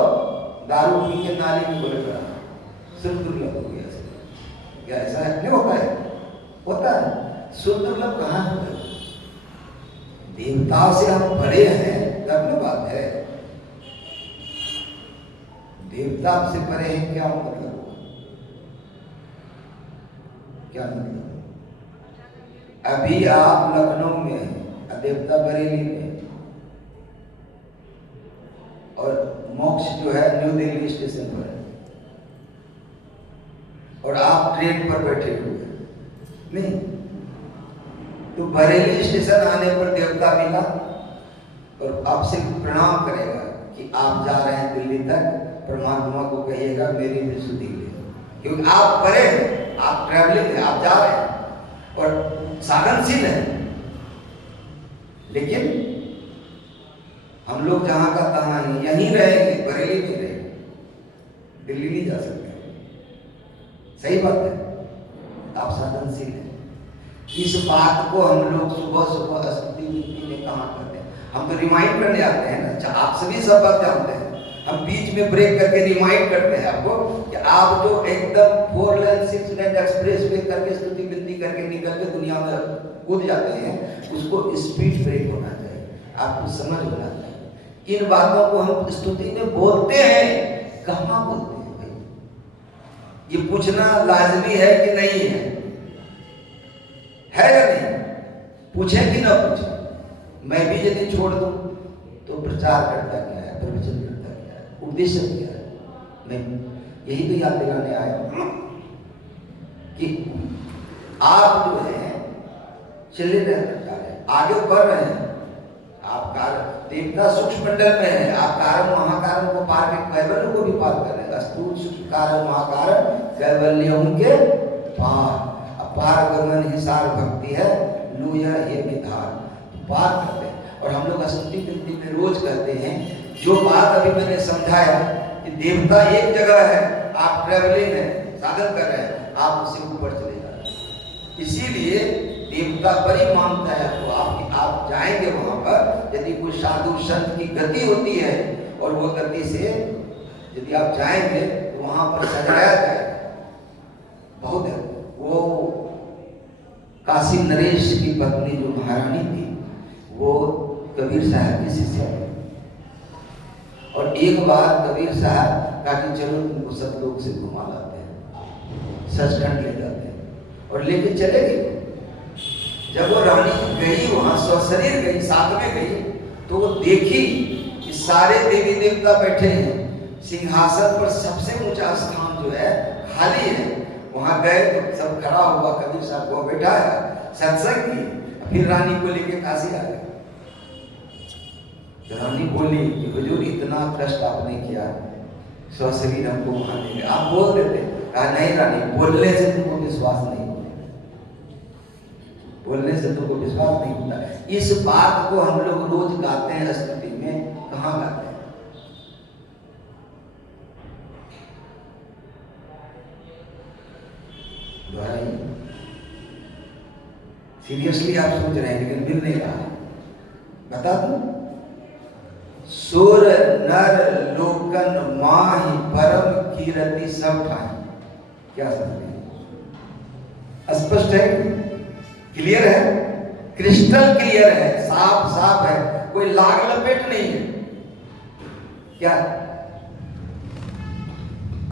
दारू पी के नाली में बोल रहा, सुर दुर्लभ हो गया। क्या ऐसा नहीं होता है? होता है। सुर दुर्लभ कहाँ होता है? देवताओं से हम बड़े हैं तब न बात है। देवता से परे हैं क्या मतलब? क्या मतलब? अभी आप लखनऊ में हैं, देवता बरेली में, और मोक्ष जो है न्यू दिल्ली स्टेशन पर है, और आप ट्रेन पर बैठे हुए नहीं, तो बरेली स्टेशन आने पर देवता मिला और आपसे प्रणाम करेगा कि आप जा रहे हैं दिल्ली तक, परमात्मा को कहिएगा मेरी भी सुधि ले, क्योंकि आप परे हैं, आप ट्रैवलिंग है, आप जा रहे हैं और साधनशील है। लेकिन हम लोग जहां का तहां ही यहीं रहेंगे, बरेली में रहेंगे, दिल्ली नहीं जा सकते। सही बात है, आप साधनशील हैं। इस बात को हम लोग सुबह सुबह स्तुति में कहाँ करते हैं? हम तो रिमाइंड करने आते हैं ना, आप सभी सब बात जानते हैं, हम बीच में ब्रेक करके रिमाइंड करते हैं आपको कि आप जो एकदम 4 लेन 6 लेन एक्सप्रेस वे करके स्तुति विनती करके निकल के दुनिया में कूद जाते हैं, उसको स्पीड ब्रेक होना चाहिए, आपको समझ होना चाहिए। इन बातों को हम स्तुति में बोलते हैं, कहाँ बोलते हैं भाई? ये पूछना लाजमी है कि नहीं है? है या नहीं? पूछे कि ना पूछे? मैं भी यदि छोड़ दूं तो प्रचार करता क्या है, प्रवचन करता क्या है, उद्देश्य क्या है? नहीं, यही तो याद दिलाने आया हूं कि आप जो है चले रहे, आगे बढ़ रहे हैं। आप कारण देवता सूक्ष्म मंडल में है, आप कारण महाकारण को पार के कैवल्य को भी पार कर रहे हैं। स्थूल सूक्ष्म कारण महाकारण कैवल्यों के पार, अपार गगन हिसार भक्ति है लूया ये विधान, पार करते हैं। और हम लोग स्तुति विनती में रोज कहते हैं, जो बात अभी मैंने समझाया कि देवता एक जगह है, आप ट्रेवलिंग है, साधन कर रहे हैं, आप उससे ऊपर चले जा रहे हैं। इसीलिए देवता बड़ी मानता है, तो आप जाएंगे वहां पर, यदि कोई साधु संत की गति होती है और वो गति से यदि आप जाएंगे तो वहां पर सजाया जाए। बहुत है वो काशी नरेश की पत्नी जो महारानी थी, वो कबीर साहब की शिष्या थी। और एक बार कबीर साहब कहा कि चलो तुमको सब लोग से घुमा लाते हैं, सचखंड ले जाते हैं, और लेके चले गए। जब वो रानी गई वहां सशरीर गई, साथ में गई, तो वो देखी कि सारे देवी देवता बैठे हैं, सिंहासन पर सबसे ऊंचा स्थान जो है खाली है। वहां गए तो सब खड़ा हुआ, कबीर साहब को बैठाया, सत्संग की, फिर रानी को लेके काशी आ गए। रानी बोली कि हुजूर इतना कष्ट आपने किया, सशरीर हमको वहां ले गए, आप बोल देते। कहा नहीं रानी, बोलने से तुमको विश्वास नहीं, बोलने से तुमको विश्वास नहीं होता। इस बात को हम लोग रोज गाते हैं स्तुति में, कहाँ गाते हैं? सीरियसली आप सोच रहे हैं, लेकिन मिल नहीं रहा। बता दूं, सुर नर लोकन माहि परम कीरति सब ठाई। क्या समझे? स्पष्ट है, क्लियर है, क्रिस्टल क्लियर है, साफ साफ है, कोई लाग लपेट नहीं है। क्या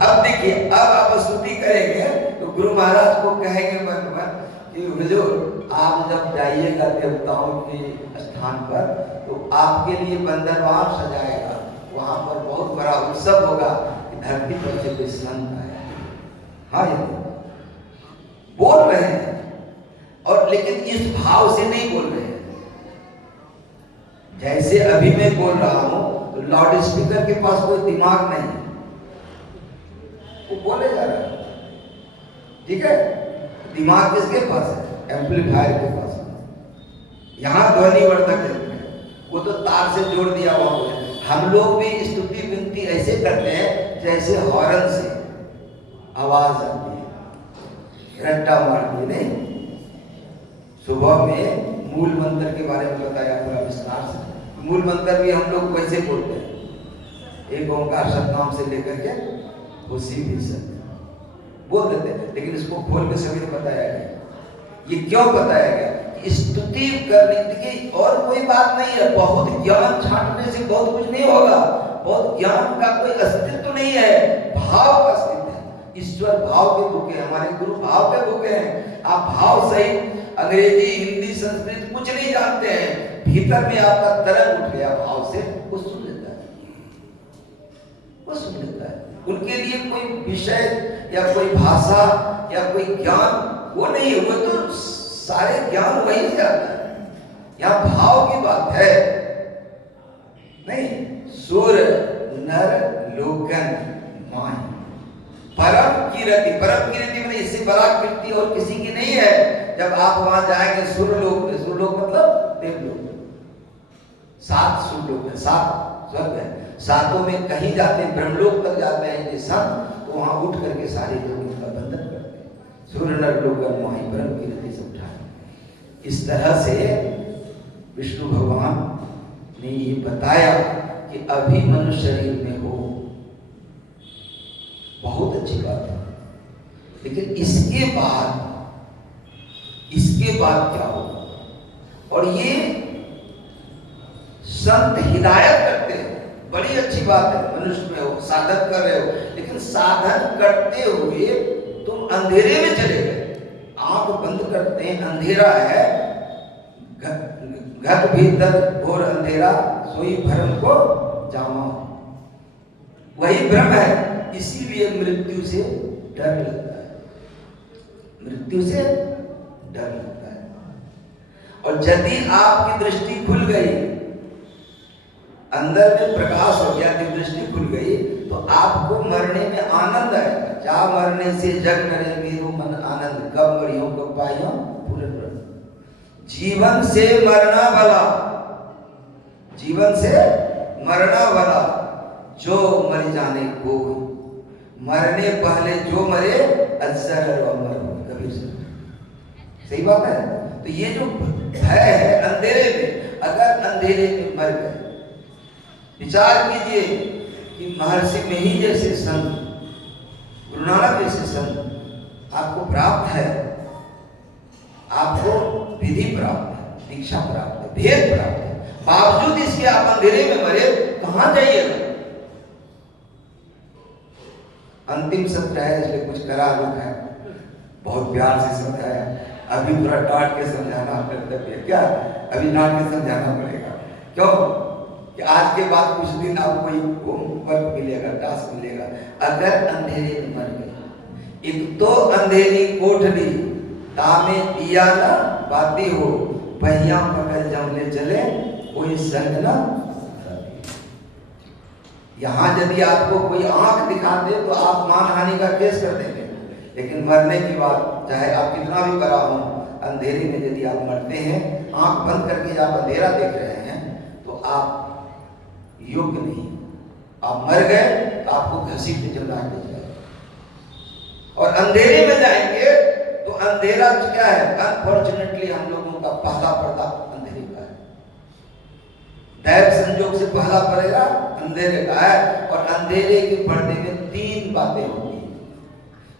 अब देखिए, अब आप स्तुति करेंगे तो गुरु महाराज को कहेंगे मन में कि हुजूर आप जब जाइएगा देवताओं के स्थान पर तो आपके लिए बंदरवान सजाएगा, वहां पर बहुत बड़ा उत्सव होगा कि धरती पर से कोई संत आए। हाँ ये बोल रहे हैं, और लेकिन इस भाव से नहीं बोल रहे हैं। जैसे अभी मैं बोल रहा हूं तो लाउड स्पीकर के पास कोई दिमाग नहीं है, वो बोले जा रहा है, ठीक है। दिमाग किसके पास है? एम्पलीफायर के पास है। यहाँ ध्वनि वर्धक है, वो तो तार से जोड़ दिया हुआ है। हम लोग भी स्तुति विनती ऐसे करते हैं जैसे हॉर्न से आवाज आती है, रट्टा मारती है। नहीं, सुबह में मूल मंत्र के बारे में बताया पूरा विस्तार से। मूल मंत्र भी हम लोग वैसे बोलते हैं, एक ओंकार सतनाम से लेकर के उसी भी सब बोल देते हैं, लेकिन इसको खोल के सभी ने बताया गया। ये क्यों बताया गया? स्तुति करने की और कोई बात नहीं है। बहुत ज्ञान छांटने से बहुत कुछ नहीं होगा, बहुत ज्ञान का कोई अस्तित्व नहीं है, भाव का अस्तित्व है। ईश्वर भाव के भूखे, हमारे गुरु भाव के भूखे हैं। आप भाव सहित अंग्रेजी हिंदी संस्कृत कुछ नहीं जानते हैं, भीतर में आपका तरंग उठ गया भाव से, वो सुन लेता है, वो सुन लेता है। उनके लिए कोई विषय या कोई भाषा या कोई ज्ञान वो नहीं है, वो तो सारे ज्ञान वही से आता है। यहाँ भाव की बात है नहीं। सुर नर लोकन माहि परम कीर्ति, परम कीर्ति मतलब इससे बड़ा कीर्ति और किसी की नहीं है। जब आप वहां जाएंगे सुरलोक में, सुरलोक मतलब देवलोक, 7 सुरलोक है, 7 स्वर्ग है, 7 में कहीं जाते हैं, ब्रह्मलोक तक जाते हैं ये संत, तो वहां उठ करके सारे लोग उनका बंधन करते हैं। सुर नर लोकन माहि परम कीर्ति सब ठाई। इस तरह से विष्णु भगवान ने ये बताया कि अभी मनुष्य शरीर में हो, बहुत अच्छी बात है, लेकिन इसके बाद क्या होगा? और ये संत हिदायत करते हैं, बड़ी अच्छी बात है। मनुष्य में हो, साधन कर रहे हो, लेकिन साधन करते हुए तुम अंधेरे में चले गए। आंख बंद करते हैं, अंधेरा है, घट भीतर घोर अंधेरा, सोई भ्रम को जामा। वही भ्रम है, इसीलिए मृत्यु से डर लगता है, मृत्यु से डर लगता है। और यदि आपकी दृष्टि खुल गई, अंदर में प्रकाश हो गया कि दृष्टि खुल गई, तो आपको मरने में आनंद आएगा। जा मरने से जग करे मेरो मन आनंद, कब मरियो कब पाइयो पूरे ब्रह्म। जीवन से मरना भला, जीवन से मरना भला, जो मर जाने को, मरने पहले जो मरे अजर और अमर हो। कबीर से सही बात है। तो ये जो भय है अंधेरे में, अगर अंधेरे में मर गए, विचार कीजिए कि महर्षि में ही जैसे संत, गुरु नानक जैसे संत आपको प्राप्त है, आपको विधि प्राप्त है, दीक्षा प्राप्त है, भेद प्राप्त है, बावजूद इसके आप अंधेरे में मरे, कहां जाइएगा? अंतिम सत्र है इसलिए कुछ करा रुक है, बहुत प्यार से समझाया, अभी थोड़ा डांट के समझाना कर्तव्य क्या, अभी डांट के समझाना पड़ेगा। क्यों कि आज के बाद कुछ दिन आपको होमवर्क मिलेगा, टास्क मिलेगा। अगर अंधेरे में मर गए, एक तो अंधेरी कोठरी, तामे दिया ना बाती हो, पहिया पकड़ जमने चले कोई संग ना। यहां यदि आपको कोई आंख दिखा दे तो आप मानहानि का केस कर देंगे, लेकिन मरने की बात, चाहे आप कितना भी बड़ा हो, अंधेरे में यदि आप मरते हैं, आंख बंद करके आप अंधेरा देख रहे हैं, तो आप योग्य नहीं। आप मर गए तो आपको घसीट के जला के जाएगा। और अंधेरे में जाएंगे तो अंधेरा क्या है? अनफॉर्चुनेटली हम लोगों का पहला पर्दा अंधेरे का है। दैव संजोग से पहला पड़ेगा अंधेरे का है। और अंधेरे के पर्दे में तीन बातें होंगी।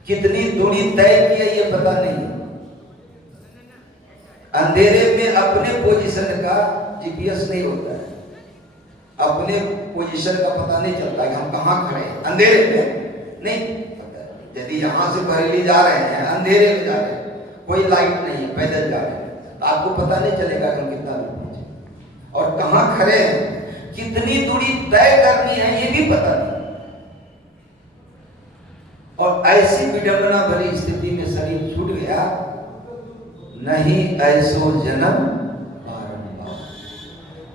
कितनी दूरी तय की है ये पता नहीं। अंधेरे में अपने पोजीशन का जीपीएस नहीं होता है, अपने पोजीशन का पता नहीं चलता कि हम कहाँ खड़े हैं। अंधेरे में नहीं पता। यदि यहाँ से बरेली जा रहे हैं, अंधेरे में जा रहे हैं, कोई लाइट नहीं है, पैदल जा रहे हैं, तो आपको पता नहीं चलेगा कि हम कितना दूर पहुंचे और कहाँ खड़े हैं। कितनी दूरी तय करनी है ये भी पता नहीं। और ऐसी विडंबना भरी स्थिति में शरीर छूट गया, नहीं ऐसो जन्म बारंबार,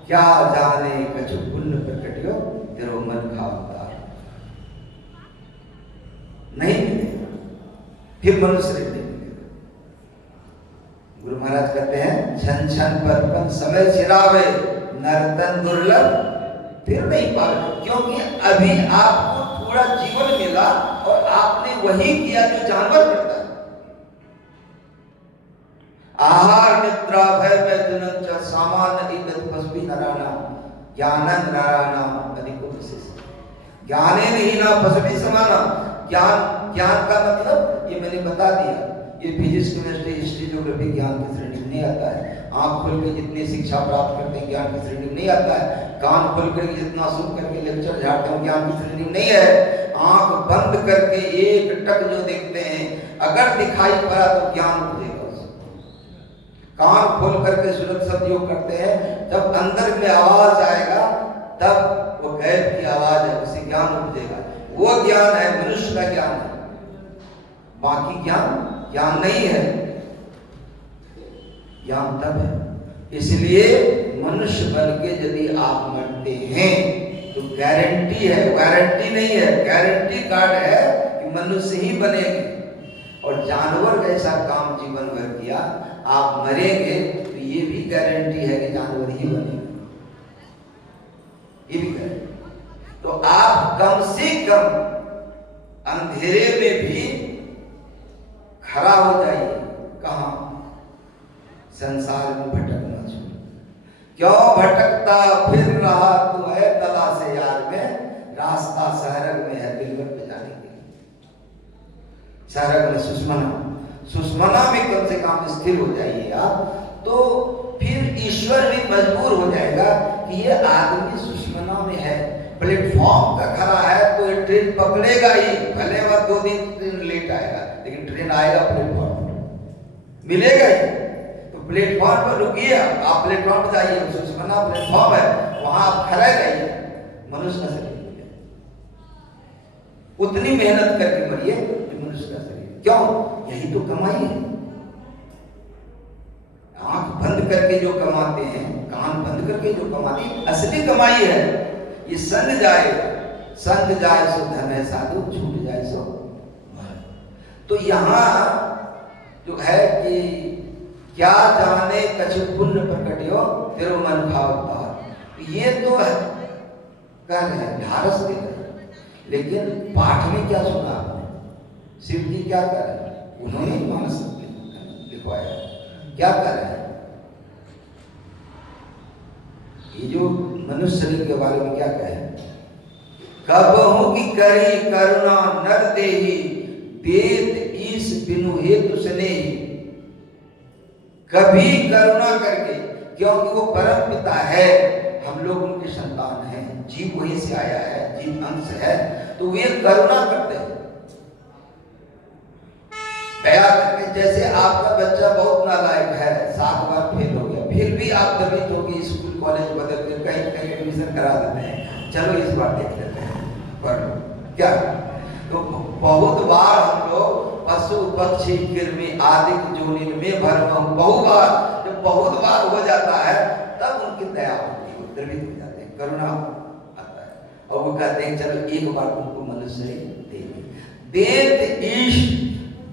क्या जाने कछु पुण्य प्रकटियो तेरो मन खावता नहीं मिलेगा, फिर मनुष्य नहीं मिलेगा। गुरु महाराज कहते हैं छन छन परपन समय चिरावे, नर्तन दुर्लभ फिर नहीं पावे। क्योंकि अभी आपको थोड़ा जीवन मिला और आपने वही किया जो जानवर करता है। आहार निद्रा भय मैथुन च सामान्य इदत पस्वी नराना ज्ञानन नराना अधिको विशेष। ज्ञाने नहीं ना पस्वी समाना। ज्ञान का मतलब ये मैंने बता दिया, ये फिजिक्स केमिस्ट्री हिस्ट्री ज्योग्राफी ज्ञान की श्रेणी में नहीं आता है। आंख खोल के जितनी शिक्षा प्राप्त करते हैं ज्ञान की श्रेणी में नहीं आता है। कान खोल कर जितना सुन करके लेक्चर झाड़ते हैं ज्ञान की श्रेणी में नहीं है। आंख बंद करके एक टक जो देखते हैं, अगर दिखाई पड़ा तो ज्ञान उपजेगा। कान खोल करके सुरत शब्द योग करते हैं, जब अंदर में आवाज आएगा तब वो गैर की आवाज है, उसे ज्ञान उपजेगा। वो ज्ञान है, मनुष्य का ज्ञान है, बाकी ज्ञान नहीं है। ज्ञान तब है। इसलिए मनुष्य बन के यदि आप मरते हैं तो गारंटी है, गारंटी नहीं है, गारंटी कार्ड है कि मनुष्य ही बनेंगे। और जानवर जैसा काम जीवन भर किया, आप मरेंगे तो ये भी गारंटी है कि जानवर ही बनेंगे, ये भी गारंटी। तो आप कम से कम अंधेरे में भी खड़ा हो जाइए। कहां? संसार में भटकना छोड़। क्यों भटकता फिर रहा तू है तला से यार में, रास्ता शहरक में है दिलबर पे जाने के लिए। शहरक में सुषमना में कम से कम स्थिर हो जाइए आप, तो फिर ईश्वर भी मजबूर हो जाएगा कि ये आदमी सुषमना में है, प्लेटफॉर्म का खड़ा है तो ये ट्रेन पकड़ेगा ही, भले वह 2 दिन ट्रेन लेट आएगा, लेकिन ट्रेन आएगा, प्लेटफॉर्म मिलेगा ही। तो प्लेटफॉर्म पर रुकिए, आप प्लेटफॉर्म पर जाइए, सुषमना प्लेटफॉर्म है, वहां आप खड़े रहिए, मनुष्य का शरीर मिल जाए। उतनी मेहनत करके मरिए कि मनुष्य का शरीर, क्यों? यही तो कमाई है। आंख बंद करके जो कमाते हैं, कान बंद करके जो कमाते हैं, असली कमाई है। ये संग जाए सो धन है साधु, छूट जाए सो मन। तो यहाँ जो है कि क्या जाने कछु पुण्य प्रकटियो तेरो मन भाव पार, ये तो है कह रहे हैं, ढारस दे रहे हैं। लेकिन पाठ में क्या सुना आपने? शिव जी क्या कर रहे हैं? उन्होंने मानस लिखवाया, क्या कर रहे हैं? ये जो मनुष्य शरीर के बारे में क्या कहे? कबहु की करी करुणा नर देहि, देत ईश बिनु हेतु स्नेहि। कभी करुणा करके, क्योंकि वो परम पिता है, हम लोग उनके संतान हैं, जीव वहीं से आया है, जीव अंश है, तो वे करुणा करते हैं। दया करके, जैसे आपका बच्चा बहुत नालायक है, 7 बार फेल हो गया, फिर भी आप दबित होगी, स्कूल कॉलेज बदल के कहीं कहीं एडमिशन करा देते हैं, चलो इस बार देख लेते हैं, पढ़ क्या। तो बहुत बार हम लोग पशु पक्षी कृमि आदि जोनिन में भरम, बहुबार, जब बहुत बार हो जाता है तब उनकी दया होती है, द्रवित हो जाते हैं, करुणा आता है, और वो कहते हैं चलो एक बार तुमको मनुष्य देंगे। देत ईश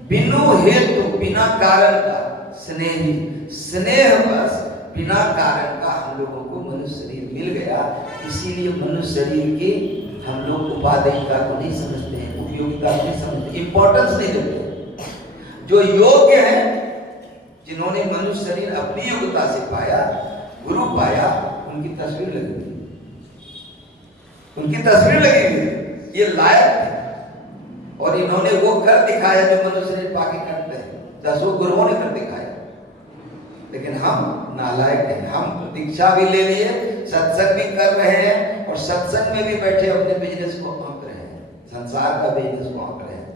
बिनु हेतु, बिना कारण का, स्नेही, स्नेह बस बिना कारण का हम लोगों को मनुष्य शरीर मिल गया। इसीलिए मनुष्य शरीर की हम लोग उपादेयता को नहीं समझते हैं, उपयोगिता को नहीं समझते, इंपॉर्टेंस नहीं देते। जो योग्य है, जिन्होंने मनुष्य शरीर अपनी योग्यता से पाया, गुरु पाया, उनकी तस्वीर लगी हुई, उनकी तस्वीर लगी हुई, ये लायक है। और इन्होंने वो कर दिखाया जो मनुष्य शरीर पाके करते हैं, 10 गुरुओं ने कर दिखाया। लेकिन हम नालायक हैं, हम दीक्षा भी ले लिए, सत्संग भी कर रहे हैं, और सत्संग में भी बैठे अपने बिजनेस को आंक रहे हैं, संसार का बिजनेस को आंक रहे हैं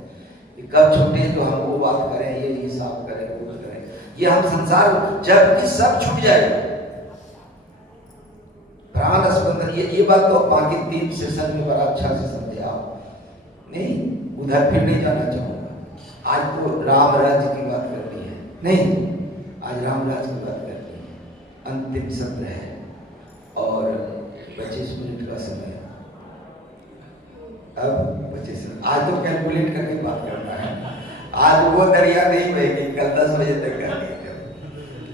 कि कब छूटे तो हम वो बात करें, ये हिसाब करें, वो करें, ये हम संसार, जबकि सब छूट जाएगा, प्राण स्पंदन। ये बात तो बाकी 3 सेशन में बड़ा अच्छा से समझे आप, नहीं उधर फिर नहीं जाना चाहूंगा। आज तो राम राज्य की बात करनी है, नहीं आज राम राज्य की बात करनी है, अंतिम सत्र है और 25 मिनट का समय। अब 25 मिनट, आज तो कैलकुलेट करके बात करना है। आज वो दरिया नहीं बहेगी, कल 10 बजे तक कर,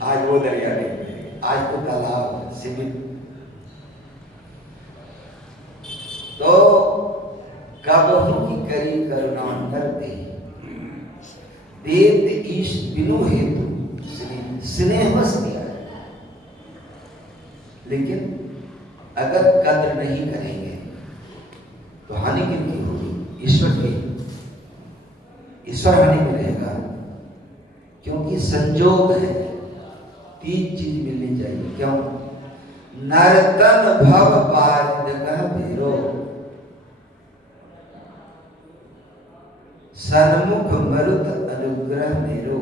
आज वो दरिया नहीं बहेगी, आज तो तालाब सीमित। तो कबहु की करी करुणा नर देहि, देत ईश बिनु हेतु स्नेह बस दिया है। लेकिन अगर कद्र नहीं करेंगे तो हानि कितनी होगी? ईश्वर की, ईश्वर हानि में रहेगा, क्योंकि संजोग है, 3 चीज मिलनी चाहिए। क्यों? नर्तन भव पारिदगह भेरो, सन्मुख मरुत अनुग्रह मेरो,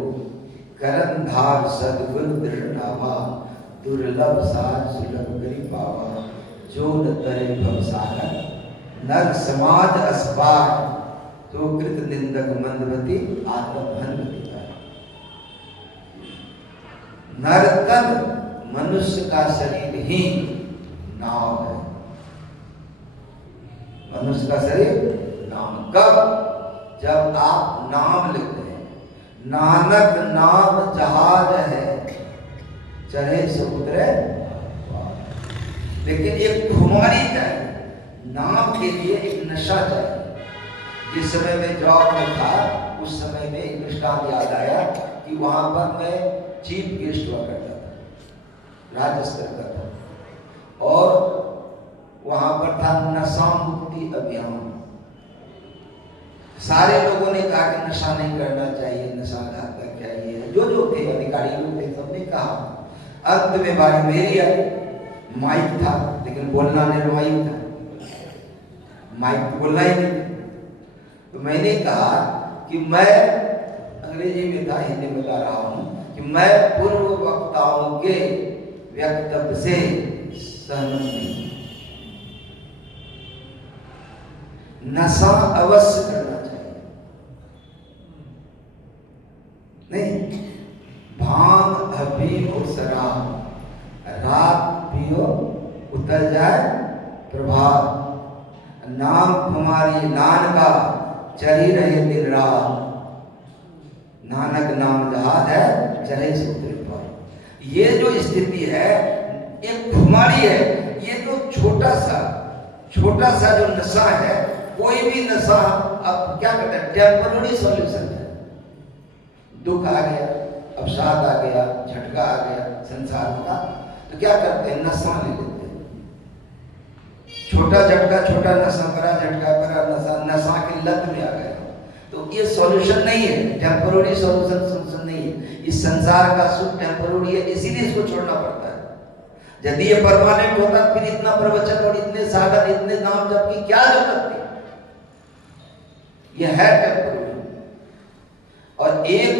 करंधार सद्गुरु दृढ़नामा, दुर्लभ सार सुलभ करी पावा, जो न तरे भवसागर नर समाज अस्पार, तो कृत निंदक मंदवती आत्मभन गतिका। नर्तन मनुष्य का शरीर ही नाव है, मनुष्य का शरीर नाव। कब? जब आप नाम लेते हैं, नानक नाम जहाज है, चढ़े से उतरे। लेकिन एक खुमारी चाहिए, नाम के लिए एक नशा चाहिए। जिस समय में जॉब में था, उस समय में एक दृष्टांत याद आया कि वहां पर मैं चीफ गेस्ट हुआ करता था, राज्य स्तर का था, और वहां पर था नशा मुक्ति अभियान। सारे लोगों ने कहा कि नशा नहीं करना चाहिए, नशा घातक क्या ये है, जो जो थे अधिकारी लोग थे, सबने कहा। अंत में बारी मेरी आई, माइक था लेकिन बोलना निर्वायु था, माइक बोलना ही नहीं। तो मैंने कहा कि मैं, अंग्रेजी में था, हिंदी में बता रहा हूँ, कि मैं पूर्व वक्ताओं के वक्तव्य से सहमत नहीं। नशा अवश्य करना चाहिए, नहीं भांग अफीम और शराब रात पियो उतर जाए प्रभात, नाम कुमारी नान का चली रहे दिन रात, नानक नाम जहाज है चले सूत्र पर। ये जो स्थिति है एक खुमारी है। ये जो छोटा सा जो नशा है, कोई भी नशा अब क्या करता है, टेम्पररी सॉल्यूशन है। दुख आ गया, अवसाद आ गया, झटका आ गया संसार का, तो क्या करते हैं, नशा ले लेते हैं। छोटा झटका, छोटा नशा, बड़ा झटका, बड़ा नशा, नशा की लत में आ गया। तो ये सॉल्यूशन नहीं है, टेम्पररी सॉल्यूशन नहीं है। इस संसार का सुख टेम्पररी है, इसीलिए इसको छोड़ना पड़ता है। यदि ये परमानेंट होता फिर इतना प्रवचन और इतने साधन, इतने नाम जप की क्या जरूरत थी। यह है टेम्पररी। और एक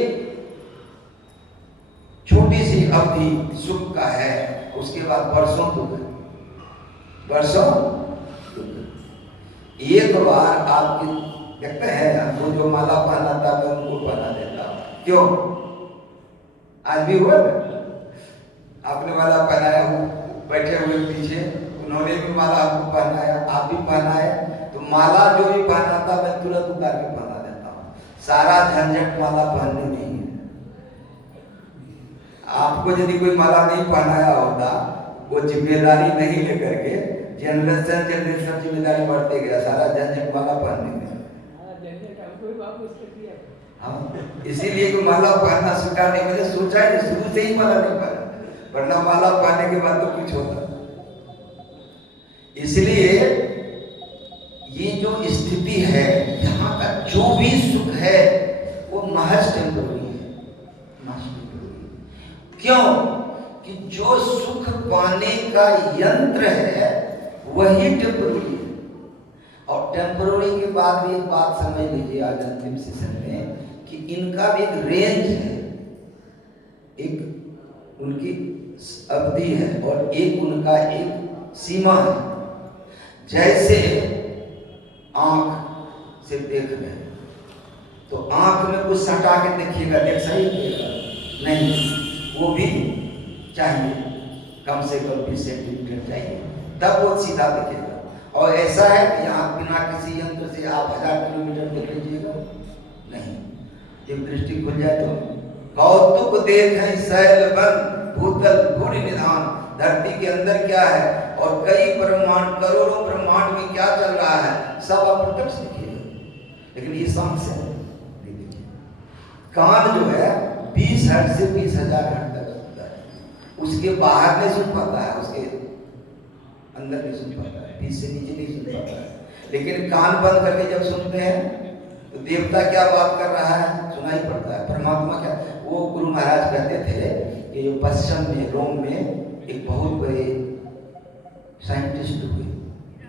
छोटी सी अवधि सुख का है, उसके बाद वर्षों दुख, वर्षों दुख। एक बार आपकी देखते हैं, वो जो माला पहनाता मैं उनको पहना देता हूं। क्यों? आज भी हुआ ना, आपने माला पहनाया, बैठे हुए पीछे उन्होंने भी माला आपको पहनाया, आप भी पहनाए। तो माला जो भी पहनाता मैं तुरंत उतार के पहना देता हूँ। सारा झंझट माला पहनने नहीं है। आपको यदि कोई माला नहीं पहनाया होता, वो जिम्मेदारी नहीं लेकर के जनरेशन जिम्मेदारी बढ़ते गया, सारा झंझट माला पहनने में। हाँ, इसीलिए कोई माला पहनना स्वीकार नहीं, मैंने सोचा है शुरू से ही माला नहीं पहना, वरना माला पहनने के बाद तो कुछ होता। इसलिए ये जो स्थिति है, यहाँ का जो भी सुख है वो महज टेम्पररी है, महज टेम्पररी। क्यों? कि जो सुख पाने का यंत्र है वही टेम्पररी है। और टेम्पररी के बाद भी एक बात समझ लीजिए आज अंतिम सेशन में, कि इनका भी एक रेंज है, एक उनकी अवधि है और एक उनका एक सीमा है। जैसे आंख से देख रहे हैं, तो आंख में कुछ सटा के देखिएगा, देख सही देगा नहीं, वो भी चाहिए कम से कम 20 सेंटीमीटर चाहिए, तब वो सीधा दिखेगा। और ऐसा है कि यहाँ बिना किसी यंत्र से आप 1000 किलोमीटर देख लीजिएगा, नहीं। जब दृष्टि खुल जाए तो कौतुक देखें शैल बन भूतल गुण निधान, धरती के अंदर क्या है और कई ब्रह्मांड, करोड़ों ब्रह्मांड में क्या चल रहा है, सब अप्रत्यक्ष दिखेगा। लेकिन ये सांस से नहीं दिखेगा। कान जो है 20 हर्ट्ज से 20,000 हर्ट्ज तक सुनता है, उसके बाहर नहीं सुन पाता है, उसके अंदर नहीं सुन पाता है, 20 से नीचे नहीं सुन पाता है। लेकिन कान बंद करके जब सुनते हैं तो देवता क्या बात कर रहा है सुनाई पड़ता है, परमात्मा क्या। वो गुरु महाराज कहते थे कि जो पश्चिम में रोम में एक बहुत बड़े साइंटिस्ट हुए,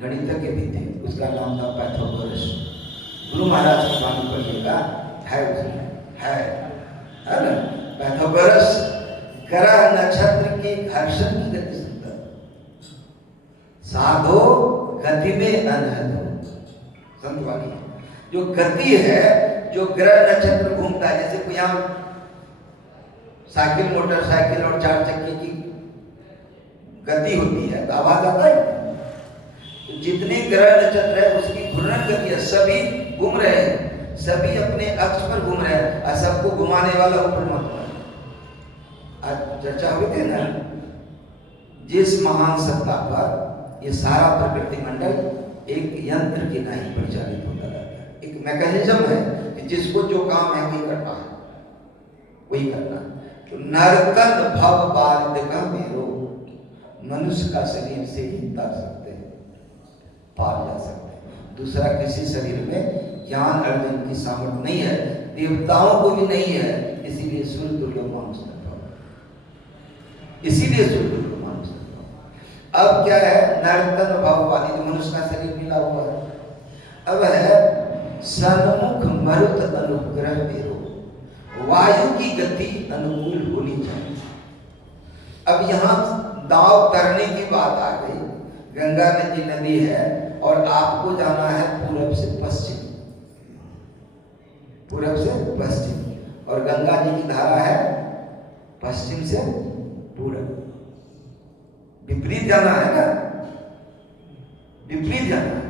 गणितज्ञ भी थे, उसका नाम था पाइथागोरस। गुरु महाराज की बात पढ़िएगा, है उसमें है ना। पाइथागोरस ग्रह नक्षत्र के घर्षण की गति सुनता, साधो गति में अनहद संतवाणी है। जो गति है, जो ग्रह नक्षत्र घूमता है, जैसे कोई यहाँ साइकिल, मोटरसाइकिल और 4 चक्के की गति होती है तो आवाज आता है। तो जितने ग्रह नक्षत्र है उसकी घूर्णन गति है, सभी घूम रहे हैं, सभी अपने अक्ष पर घूम रहे हैं, और सबको घुमाने वाला ऊपर परमात्मा है। आज चर्चा हुई थी ना, जिस महान सत्ता पर ये सारा प्रकृति मंडल एक यंत्र की नहीं परिचालित होता रहता है, एक मैकेनिज्म है कि जिसको जो काम है वही करना है, वही करना है। तो नरकत भव बाधित का मेरो, मनुष्य का शरीर से ही तर सकते हैं, पार जा सकते हैं। दूसरा किसी शरीर में ज्ञान अर्जन की सामर्थ्य नहीं है, देवताओं को भी नहीं है, इसीलिए सूर्य दुर्लभ मानुष तत्व, इसीलिए सूर्य दुर्लभ मानुष तत्व। अब क्या है, नरतन भव बाधित, मनुष्य का शरीर मिला हुआ है। अब है सन्मुख मरुत अनुग्रह मेरो, वायु की गति अनुकूल होनी चाहिए। अब यहाँ नाव तरने की बात आ गई। गंगा नदी है और आपको जाना है पूरब से पश्चिम, पूरब से पश्चिम, और गंगा जी की धारा है पश्चिम से पूरब। विपरीत जाना है ना, विपरीत जाना है।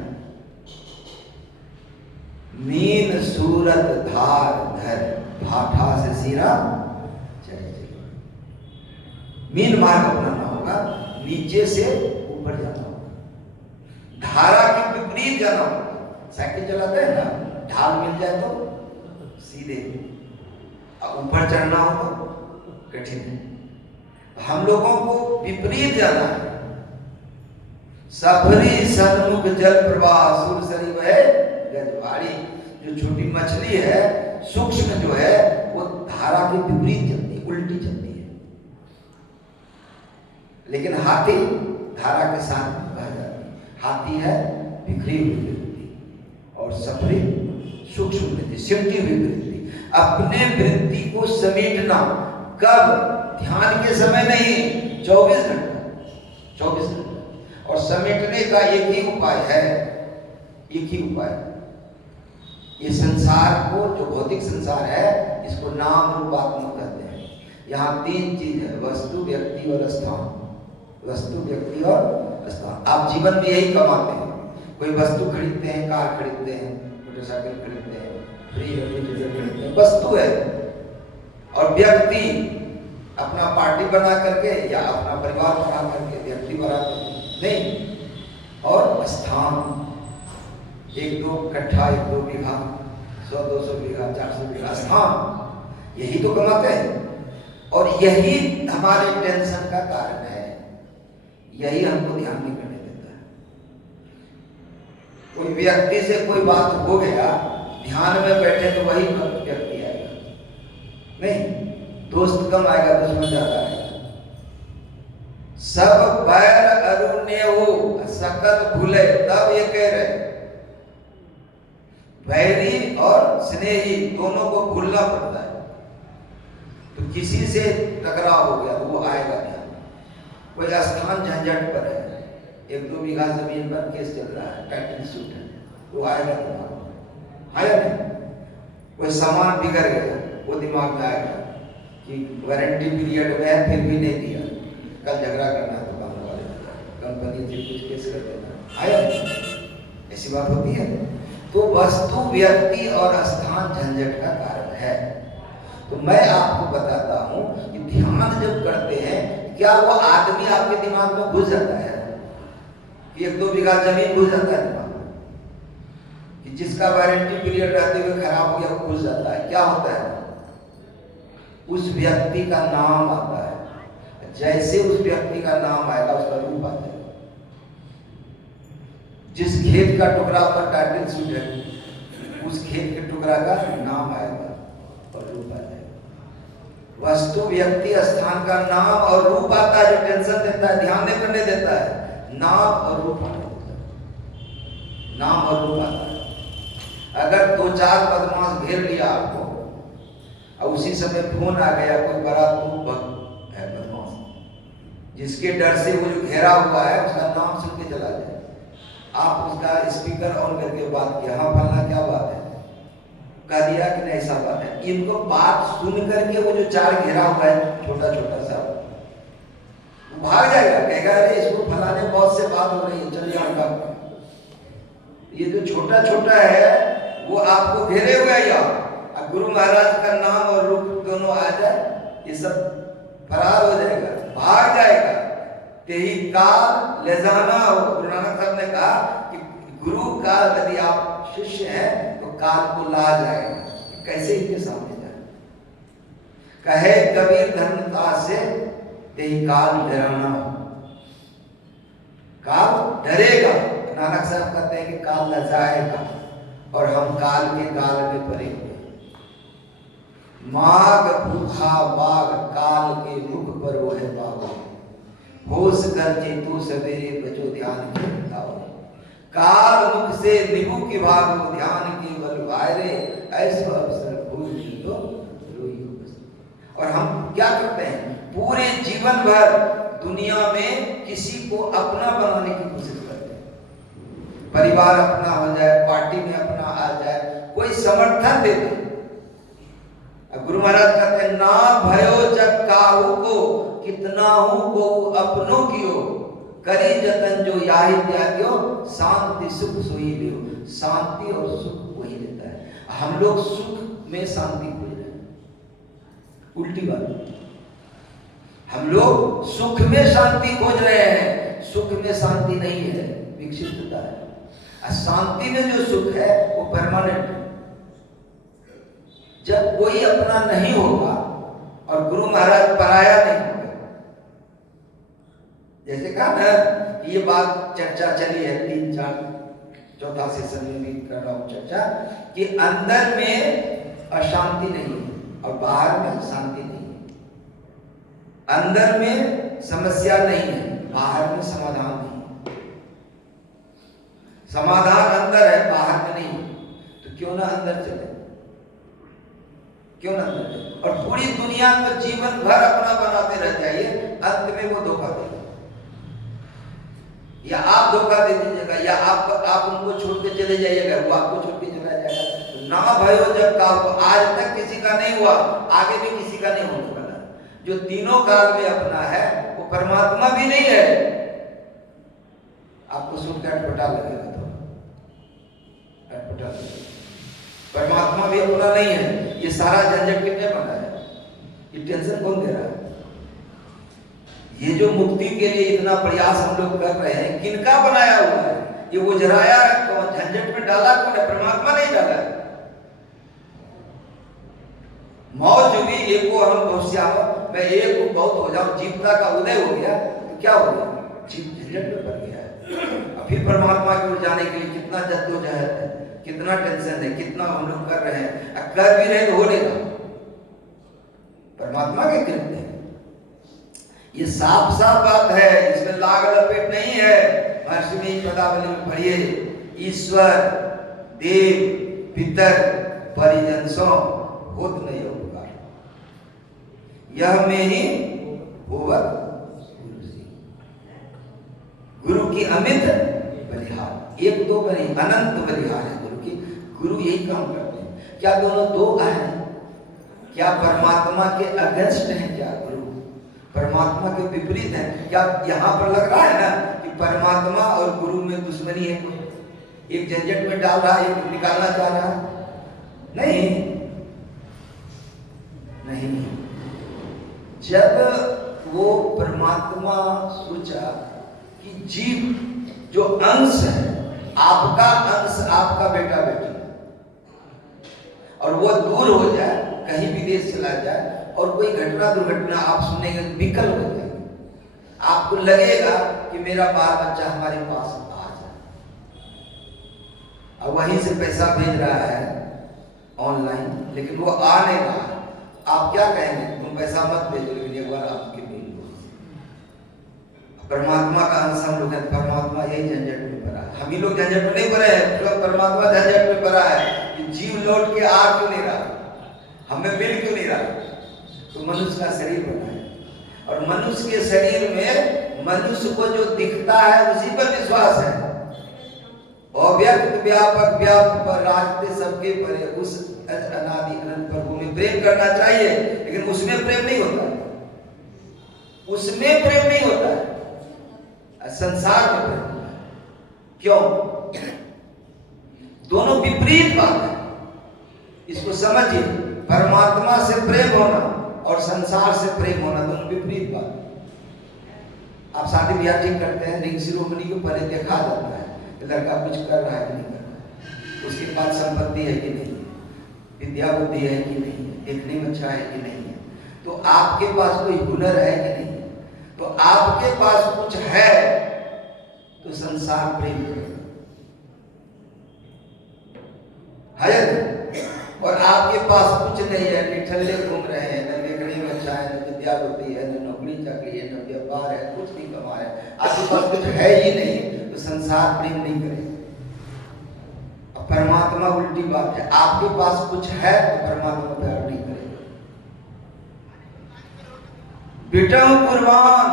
मीन सूरत धार धर, भाठा से सीरा चले चले। मीन मार्ग अपनाना होगा, नीचे से ऊपर जाना होगा, धारा के विपरीत जाना होगा। साइकिल चलाते हैं ना, ढाल मिल जाए तो सीधे, ऊपर चढ़ना हो तो कठिन है। हम लोगों को विपरीत जाना है। सफरी सन्मुख जल प्रवाह सुरसरी वह गजवाड़ी। जो छोटी मछली है, सूक्ष्म जो है, वो धारा के विपरीत चलती है, उल्टी चलती है। लेकिन हाथी धारा के साथ बह जाती है। हाथी है बिखरी हुई वृत्ति और सफरी सूक्ष्म वृत्ति, सिमटी हुई वृत्ति। अपने वृत्ति को समेटना कब? ध्यान के समय नहीं, 24 घंटा, 24 घंटा। और समेटने का एक ही उपाय है, एक ही उपाय। ये संसार को, जो भौतिक संसार है, इसको नाम रूपात्मक कहते हैं। यहाँ 3 चीज है, वस्तु, व्यक्ति और स्थान। वस्तु, व्यक्ति और स्थान। आप जीवन में यही कमाते हैं। कोई वस्तु खरीदते हैं, कार खरीदते हैं, मोटरसाइकिल खरीदते हैं, फ्री खरीदते हैं, वस्तु है। और व्यक्ति अपना पार्टी बना करके या अपना परिवार बना करके व्यक्ति बनाते नहीं। और स्थान, 1-2 कट्ठा, 1-2 बीघा, 100-200 बीघा, 400 बीघा स्थान, यही तो कमाते हैं। और यही हमारे टेंशन का कारण है, यही हमको ध्यान नहीं करने देता है। कोई व्यक्ति से कोई बात हो गया, ध्यान में बैठे तो वही व्यक्ति आएगा, नहीं दोस्त कम आएगा, दुश्मन ज्यादा आएगा। सब बैर अरुण्य हो सकल भूले, तब ये कह रहे वैरी और स्नेही दोनों को भूलना पड़ता है। तो किसी से टकराव हो गया तो वो आएगा ध्यान। कोई स्थान झंझट पर है, 1-2 बीघा जमीन पर केस चल रहा है, टाइटल सूट है, वो आएगा दिमाग में, आया नहीं। कोई सामान बिगड़ गया, वो दिमाग में आएगा कि वारंटी पीरियड में है फिर भी नहीं दिया, कल झगड़ा करना है दुकान वाले, कंपनी से कुछ केस कर देना, आया नहीं। ऐसी बात होती है। तो वस्तु, व्यक्ति और स्थान झंझट का कारण है। तो मैं आपको बताता हूं कि ध्यान जब करते हैं, क्या वो आदमी आपके दिमाग में घुस जाता है? 1-2 बीघा जमीन घुस जाता है दिमाग में, कि जिसका वारंटी पीरियड रहते हुए खराब हो गया वो घुस जाता है। क्या होता है? उस व्यक्ति का नाम आता है। जैसे उस व्यक्ति का नाम आएगा, उसका रूप आ जाएगा। जिस खेत का टुकड़ा पर टाइटल सूट है, उस खेत के टुकड़ा का नाम आएगा और रूप आ जाएगा। वस्तु, व्यक्ति, स्थान का नाम और रूप आता है, जो टेंशन देता है, ध्यान नहीं करने देता है। नाम और रूप आने देता है, नाम और रूप आता है। अगर 2-4 बदमाश घेर लिया आपको और उसी समय फोन आ गया, कोई बड़ा तूफान है बदमाश, जिसके डर से वो जो घेरा हुआ है उसका नाम सुन के चला जाए, आप उसका स्पीकर ऑन करके बात किया, हाँ फलना क्या बात है, कह दिया कि नहीं ऐसा बात है। इनको बात सुन करके वो जो 4 घेरा हुआ है छोटा छोटा सा, वो भाग जाएगा, कहेगा अरे इसको फलाने बॉस से बात हो रही है, चलिए आपका। ये जो छोटा छोटा है वो आपको घेरे हुए है। अब गुरु महाराज का नाम और रूप दोनों आ जाए, ये सब फरार हो जाएगा, भाग जाएगा। तेही काल ले जाना हो। गुरु नानक साहब ने कहा कि गुरु का यदि आप शिष्य हैं तो काल को ला जाएगा। कैसे इनके सामने जाए? कहे कबीर धर्मता से तेही काल डराना हो। काल डरेगा। नानक साहब कहते हैं कि काल न जाएगा और हम काल के गाल में पड़े हुए। माग भूखा बाग काल के मुख पर वो है बाबा, होश करके तू सवेरे बचो ध्यान के बताओ। काल मुख से निभु की भाग ध्यान की बल वायरे, ऐसा अवसर भूल तो रोई। और हम क्या करते हैं, पूरे जीवन भर दुनिया में किसी को अपना बनाने की कोशिश करते हैं। परिवार अपना हो जाए, पार्टी में अपना आ जाए, कोई समर्थन दे दे। गुरु महाराज कहते हैं, ना भयो जग काहू को, कितना हूं को अपनों कियो, करी जतन जो याहि त्याग्यो, शांति सुख सोई लियो। शांति और सुख वही लेता है। हम लोग सुख में शांति खोज रहे हैं, उल्टी बात। हम लोग सुख में शांति खोज रहे हैं, सुख में शांति नहीं है, विक्षिप्तता है। शांति में जो सुख है वो परमानेंट है। जब कोई अपना नहीं होगा और गुरु महाराज पराया नहीं होगा, जैसे कहा ना, ये बात चर्चा चली है 3-4 सेशन में भी कर रहा हूं चर्चा, कि अंदर में अशांति नहीं है और बाहर में शांति नहीं है। अंदर में समस्या नहीं है, बाहर में समाधान नहीं है। समाधान अंदर है, बाहर में नहीं। तो क्यों ना अंदर चले, क्यों ना अंदर चले। और पूरी दुनिया को जीवन भर अपना बनाते रह जाइए, अंत में वो धोखा देगा। या आप धोखा दे दीजिएगा, या आप उनको छोड़ के चले जाइएगा, वो आपको छोड़ के चला जाएगा। ना भयो जग काहू, आज तक किसी का नहीं हुआ, आगे भी किसी का नहीं होने वाला। जो तीनों काल में अपना है वो परमात्मा भी नहीं है। आपको सुनकर अटपटा लगेगा, तो अटपटा लगेगा। परमात्मा भी अपना नहीं है। ये सारा झंझट किसने बनाया? ये टेंशन कौन दे रहा है? ये जो मुक्ति के लिए इतना प्रयास हम लोग कर रहे हैं, किनका बनाया हुआ है? ये उजराया कौन, झंझट में डाला कौन है? परमात्मा नहीं डाला है। मौज भी एको हम भविष्याम, मैं एक बहुत हो जाऊं, जीवता का उदय हो गया तो क्या हो गया? जीव झंझट में पड़ गया है। और फिर परमात्मा की ओर जाने के लिए कितना जद्दोजहद है, कितना टेंशन है, कितना हम लोग कर रहे हैं। कर भी रहे तो हो लेगा, परमात्मा के कृपा है। ये साफ साफ बात है, इसमें लाग लपेट नहीं है। महर्षि में पदावली में पढ़िए, ईश्वर देव पितर परिजन सो होत नहीं उपकार, यह में ही होवत गुरु की अमित बलिहार। एक दो नहीं, अनंत बलिहार है गुरु की। गुरु यही काम करते हैं। क्या दोनों दो हैं? क्या परमात्मा के अगेंस्ट हैं? क्या गुरु परमात्मा के विपरीत है? क्या यहाँ पर लग रहा है ना कि परमात्मा और गुरु में दुश्मनी है? एक झंझट में डाल रहा है, एक निकालना चाह रहा है? नहीं नहीं। जब वो परमात्मा सोचा कि जीव जो अंश है, आपका अंश, आपका बेटा बेटी, और वो दूर हो जाए, कहीं विदेश चला जाए और कोई घटना दुर्घटना आप सुनेंगे, विकल हो जाएंगे। आपको लगेगा कि मेरा बाल बच्चा हमारे पास आ जाए, और वहीं से पैसा भेज रहा है ऑनलाइन, लेकिन वो आ नहीं रहा है। आप क्या कहेंगे? तुम पैसा मत भेजो, लेकिन एक बार आपके मिल लो। परमात्मा का अंश हम लोग हैं, परमात्मा यही झंझट में पड़ा है। हम ही लोग झंझट में नहीं पड़े हैं, तो परमात्मा झंझट में पड़ा है कि जीव लौट के आ क्यों नहीं रहा, हमें मिल क्यों नहीं रहा। तो मनुष्य का शरीर बना है, और मनुष्य के शरीर में मनुष्य को जो दिखता है उसी पर विश्वास है। अव्यक्त व्यापक व्याप्त पर राजते सबके परे, उस अनादि अनंत प्रभु में प्रेम करना चाहिए, लेकिन उसमें प्रेम नहीं होता है। उसमें प्रेम नहीं होता है, संसार में प्रेम होता है। क्यों? दोनों विपरीत बात है, इसको समझिए। परमात्मा से प्रेम होना और संसार से प्रेम होना दोनों विपरीत बात है। आप शादी ब्याह ठीक करते हैं, रिंग सेरेमनी के पहले देखा जाता है कि लड़का कुछ कर रहा है कि नहीं कर रहा है, उसके पास संपत्ति है कि नहीं, विद्या बुद्धि है कि नहीं, देखने में अच्छा है कि नहीं है, तो आपके पास कोई हुनर है कि नहीं। तो आपके पास कुछ है तो संसार प्रेम करेगा, और आपके पास कुछ नहीं है, निठल्ले घूम रहे हैं, न देखने में अच्छा है, न विद्या बुद्धि है, न नौकरी चाकरी है, न व्यापार है, कुछ नहीं कमा है, आपके पास कुछ है ही नहीं, तो संसार प्रेम नहीं करेगा। परमात्मा उल्टी बात है, आपके पास कुछ है तो परमात्मा प्यार नहीं करेगा। पिटहु कुर्बान,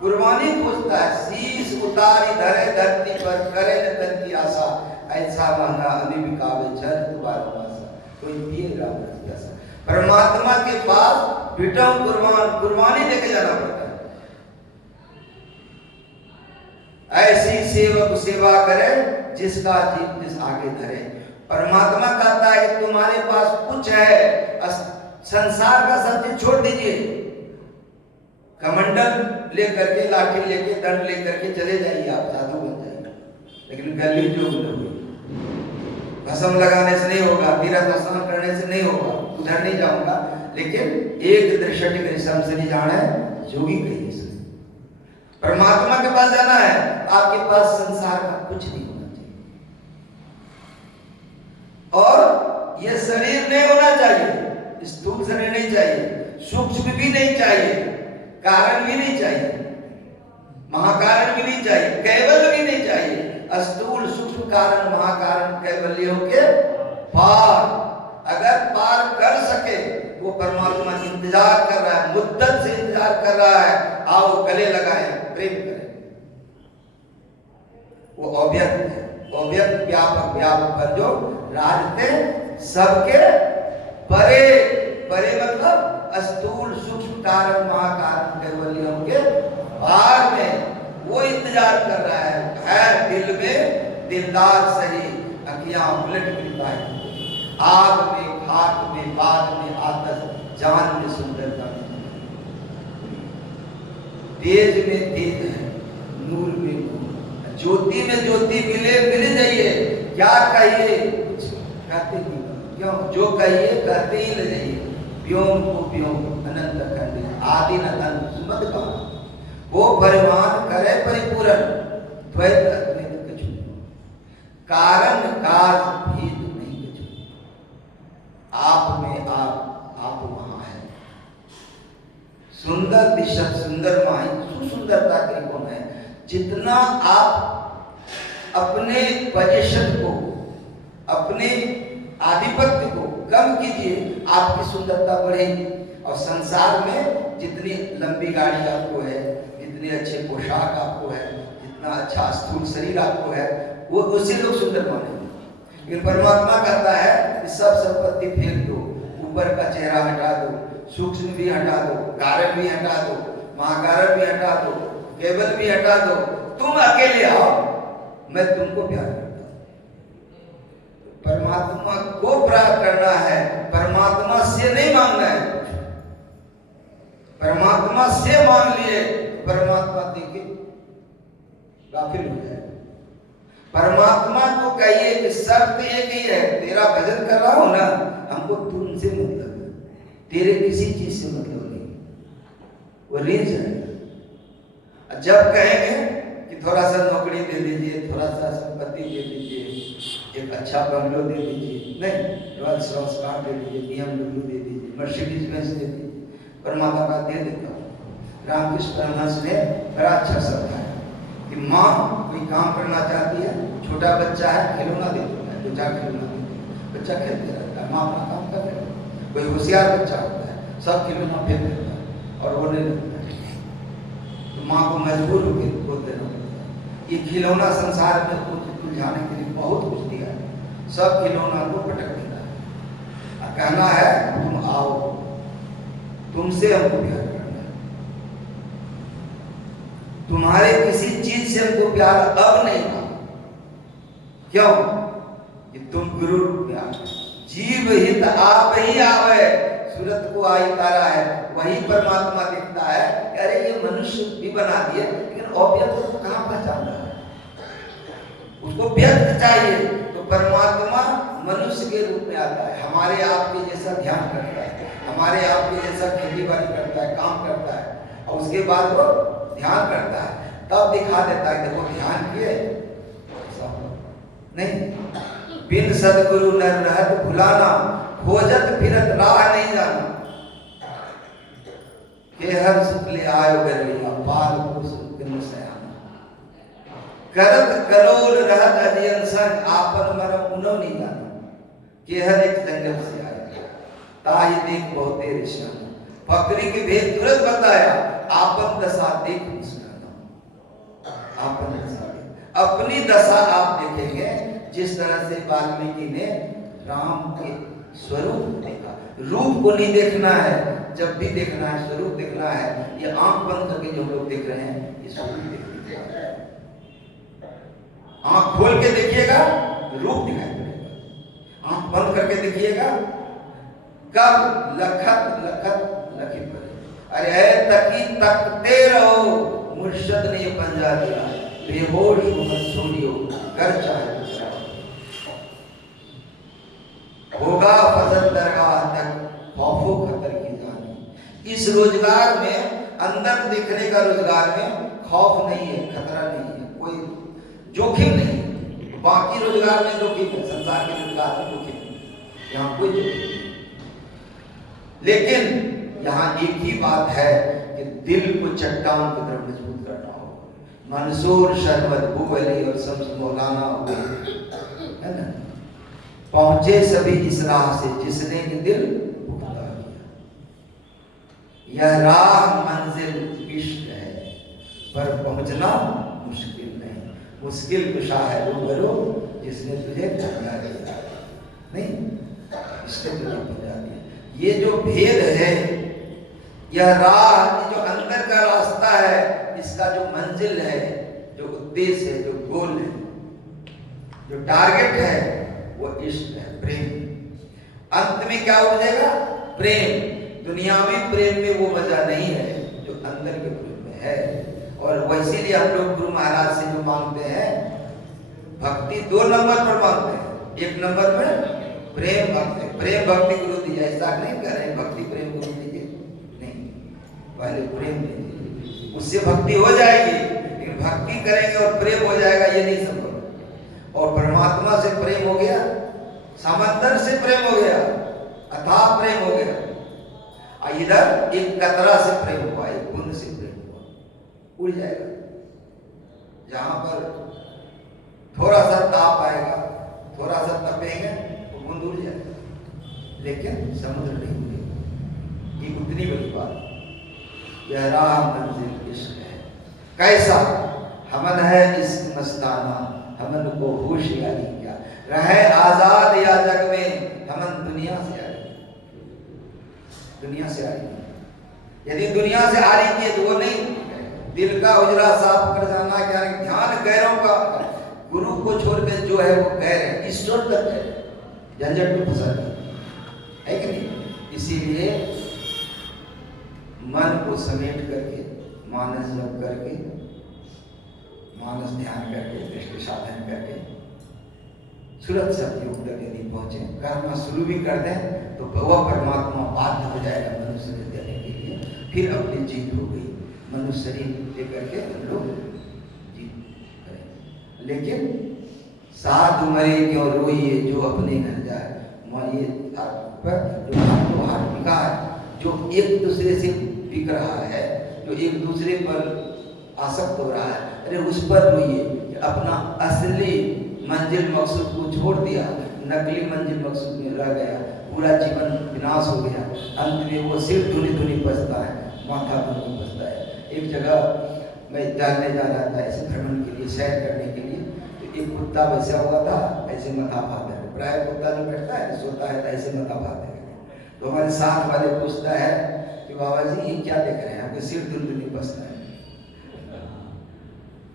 कुर्बानी पूछता है, शीश उतारी धरे धरती पर, करे न तन की आशा, ऐसा महंगा अभी बिकावे झर दोबारा मासा, कोई पिए राम रस जैसा। परमात्मा के पास पिटहु कुर्बान, कुर्बानी लेके जाना पड़ता है। ऐसी सेवक सेवा करे जिसका जीव जिस आगे धरे। परमात्मा कहता है कि तुम्हारे पास कुछ है, संसार का सब चीज छोड़ दीजिए, कमंडल लेकर के, लाठी लेके, दंड लेकर के चले जाइए, आप साधु बन जाइए। लेकिन गली जो भस्म लगाने से नहीं होगा, तीर्थ स्नान करने से नहीं होगा, उधर नहीं जाऊंगा, लेकिन एक दृष्टि ऋषम से नहीं जाना है, जोगी कहिए से। परमात्मा के पास जाना है, आपके पास संसार का कुछ नहीं होना चाहिए, और यह शरीर नहीं होना चाहिए, स्थूल शरीर नहीं चाहिए, सूक्ष्म भी नहीं चाहिए, कारण भी नहीं चाहिए, महाकारण भी नहीं चाहिए, कैवल्य भी नहीं चाहिए। स्थूल सूक्ष्म कारण महाकारण कैवल्यों के पार, अगर पार कर सके वो परमात्मा इंतजार कर रहा है, मुद्दत से इंतजार कर रहा है, आओ गले लगाए, प्रेम करें। वो अव्यक्त है, अव्यक्त व्यापक, व्यापक पर जो राजते सबके परे, परे मतलब स्थूल सूक्ष्म कारण महाकारण कैवल्यों के पार में वो इंतजार कर रहा है। दिल में दिलदार सही, अखियां उलट कृपा है, आग में खाक में बाग में आतश, जान में सुंदरता, तेज में तेज है, नूर में नूर, ज्योति में ज्योति, मिले मिल जाइए, क्या कहिए कुछ कहते नहीं, क्यों जो कहिए कहते ही ले जाइए। व्योम को व्योम अनंत खंड, आदि न अंत सुमत का, वो परिमाण करे परिपूर्ण, द्वैत अद्वैत कछु, कारण काज भेद नहीं कछु, आप में आप वहां है। सुंदर दिशा सुंदर माई, सुसुंदरता के गुण है। जितना आप अपने पोजीशन को, अपने आधिपत्य को कम कीजिए, आपकी सुंदरता बढ़ेगी। और संसार में जितनी लंबी गाड़ी आपको है, जितने अच्छे पोशाक आपको है, जितना अच्छा स्थूल शरीर आपको है, वो उससे लोग सुंदर मानेंगे। लेकिन परमात्मा कहता है कि सब संपत्ति फेंक दो, ऊपर का चेहरा हटा दो, सूक्ष्म भी हटा दो, कारण भी हटा दो, महाकारण भी हटा दो, केवल भी हटा दो, तुम अकेले आओ, मैं तुमको प्यार करता हूं। परमात्मा को प्राप्त करना है, परमात्मा से नहीं मांगना है। परमात्मा से मांग लिए परमात्मा देखिए गाफिल हो जाए। परमात्मा को कहिए कि शर्त एक ही है, तेरा भजन कर रहा हूं ना, हमको तुमसे मतलब है, तेरे किसी चीज से मतलब नहीं, वो रेंज है। जब कहेंगे कि थोड़ा सा नौकरी दे दीजिए, थोड़ा सा संपत्ति दे दीजिए, एक अच्छा बंगलो दे दीजिए, नहीं, रोल्स रॉयस कार दे दीजिए, BMW दे दीजिए, मर्सिडीज बेंज दे दीजिए, परमात्मा का दे देता हूँ। रामकृष्ण परमहंस ने बड़ा अच्छा समझाया कि माँ कोई काम करना चाहती है, छोटा बच्चा है, खिलौना दे देता है, 2-4 खिलौना देते हैं, बच्चा खेलते रहता है, माँ अपना काम कर रहे हैं। कोई होशियार बच्चा होता है, सब खिलौना फेंक देता है और रोने लगता है, तो माँ को मजबूर होकर बोल देना पड़ता है। ये खिलौना संसार में उलझाने के लिए बहुत कुछ दिया है, सब खिलौना को पटक देता है, कहना है तुम आओ, तुमसे हमको प्यार करना है, तुम्हारे किसी चीज से हमको प्यार अब नहीं था। क्यों? कि तुम गुरु प्यार, जीव हित आप ही आवे, सूरत को आई तारा है, वही परमात्मा दिखता है। अरे ये मनुष्य भी बना दिए, लेकिन अव्यक्त को कहां पहचान रहा है, उसको व्यक्त चाहिए। तो परमात्मा मनुष्य के रूप में आता है, हमारे आपके जैसा ध्यान करता है, हमारे आपके जैसा खेती बाड़ी करता है, काम करता है, और उसके बाद वो ध्यान करता है, तब दिखा देता है देखो ध्यान किए नहीं। बिन सदगुरु नर रहत भुलाना, खोजत फिरत राह नहीं जाना, के हर सुख ले आयो गरिया, पाल को सुख न सयाना, करत करोल रहत अजियन संग, आपन मरम उनो नहीं जाना, के हर एक जंगल से आया, ताही देख बहुते ऋषि, बकरी के भेद तुरंत बताया, आपन दशा देख मुस्काना, आपन दशा देख, अपनी दशा आप देखेंगे। जिस तरह से वाल्मीकि ने राम के स्वरूप देखा, रूप को नहीं देखना है, जब भी देखना है स्वरूप देखना है। ये आंख बंद करके जो हम लोग देख रहे हैं, ये स्वरूप देखने का। आंख खोल के देखिएगा रूप दिखाई पड़ेगा, आंख बंद करके देखिएगा कब लखत लखत लखित पड़े। अरे है तकी तकते रहो, मुर्शद ने पंजा दिया, बेहोश मत छोड़ियो, कर चाहे होगा फजल दरगाह तक, खौफो खतर की जानी। इस रोजगार में, अंदर देखने का रोजगार में खौफ नहीं है, खतरा नहीं है, कोई जोखिम नहीं। बाकी रोजगार में जोखिम है, संसार के रोजगार में जोखिम नहीं, यहाँ कोई जोखिम नहीं। लेकिन यहाँ एक ही बात है कि दिल को चट्टान की तरफ मजबूत करना होगा। मंसूर शरबत बुवली और शम्स मौलाना है ना, पहुंचे सभी इस राह से जिसने कि दिल पुख्ता किया। यह राह मंजिल इश्क है, पर पहुंचना मुश्किल नहीं। मुश्किल कुशा है रूबरू जिसने तुझे पहुंचा दिया, नहीं इसने तुझे पहुंचा दिया। ये जो भेद है, यह राह, जो अंदर का रास्ता है, इसका जो मंजिल है, जो उद्देश्य है, जो गोल है, जो टारगेट है, वो इश्क है, प्रेम। अंत में क्या हो जाएगा? प्रेम। दुनियावी प्रेम में वो मजा नहीं है जो अंदर के प्रेम में है। और वैसे लिए हम लोग गुरु महाराज से जो मांगते हैं, भक्ति 2 नंबर पर मांगते हैं। 1 नंबर में प्रेम भक्ति, प्रेम भक्ति गुरु दीजिए। ऐसा नहीं कर रहे भक्ति प्रेम गुरु दीजिए, नहीं, पहले प्रेम दीजिए, उससे भक्ति हो जाएगी। लेकिन भक्ति करेंगे और प्रेम हो जाएगा, ये नहीं संभव। और परमात्मा से प्रेम हो गया, समंदर से प्रेम हो गया, अथाह प्रेम हो गया। इधर एक कतरा से प्रेम हुआ, एक बूंद से प्रेम हुआ, उड़ जाएगा। जहां पर थोड़ा सा ताप आएगा, थोड़ा सा तपेंगे तो बूंद उड़ जाएगा, लेकिन समुद्र नहीं उड़ेगा। ये उतनी बड़ी बात। यह राह मंजिल इश्क है, कैसा हमन है इश्क मस्ताना, हमन को होशियारी क्या, रहे आजाद या जग में, हमन दुनिया से आरी, दुनिया से आरी। यदि दुनिया से आरी किए तो वो नहीं, दिल का उजरा साफ कर जाना, क्या ध्यान गैरों का, गुरु को छोड़कर जो है वो गैर है, ईश्वर तक है, झंझट में फंसा है कि नहीं। इसीलिए मन को समेट करके, मानस जप करके, मानस ध्यान करके, दृष्टि साधन करके सुरक्षित योग तक यदि पहुंचे, करना शुरू भी कर दें तो वह परमात्मा बाध्य हो जाएगा मनुष्य को देने के लिए। फिर अपनी जीत हो गई, मनुष्य शरीर लेकर के हम लोग जीत करें। लेकिन साधु मरे क्यों रोइए, जो अपने घर जाए। ये पर जो हाथ बिका है, जो एक दूसरे से बिक रहा है, जो एक दूसरे पर आसक्त हो रहा है, अरे उस पर रोइए। अपना असली मंजिल मकसूद को छोड़ दिया, नकली मंजिल मकसूद में रह गया, पूरा जीवन विनाश हो गया। अंत में वो सिर्फ धुनी धुनी बसता है, माथा धुनी बसता है। एक जगह मैं जाने जा रहा था ऐसे भ्रमण के लिए, सैर करने के लिए, तो एक कुत्ता बैठा हुआ था, ऐसे मथा भाते। प्राय कुत्ता जो बैठता है सोता है तो ऐसे मथा भाते। तो हमारे साथ वाले पूछता है कि बाबा जी ये क्या देख रहे हैं, आपके सिर धुनी धुनी बसता है,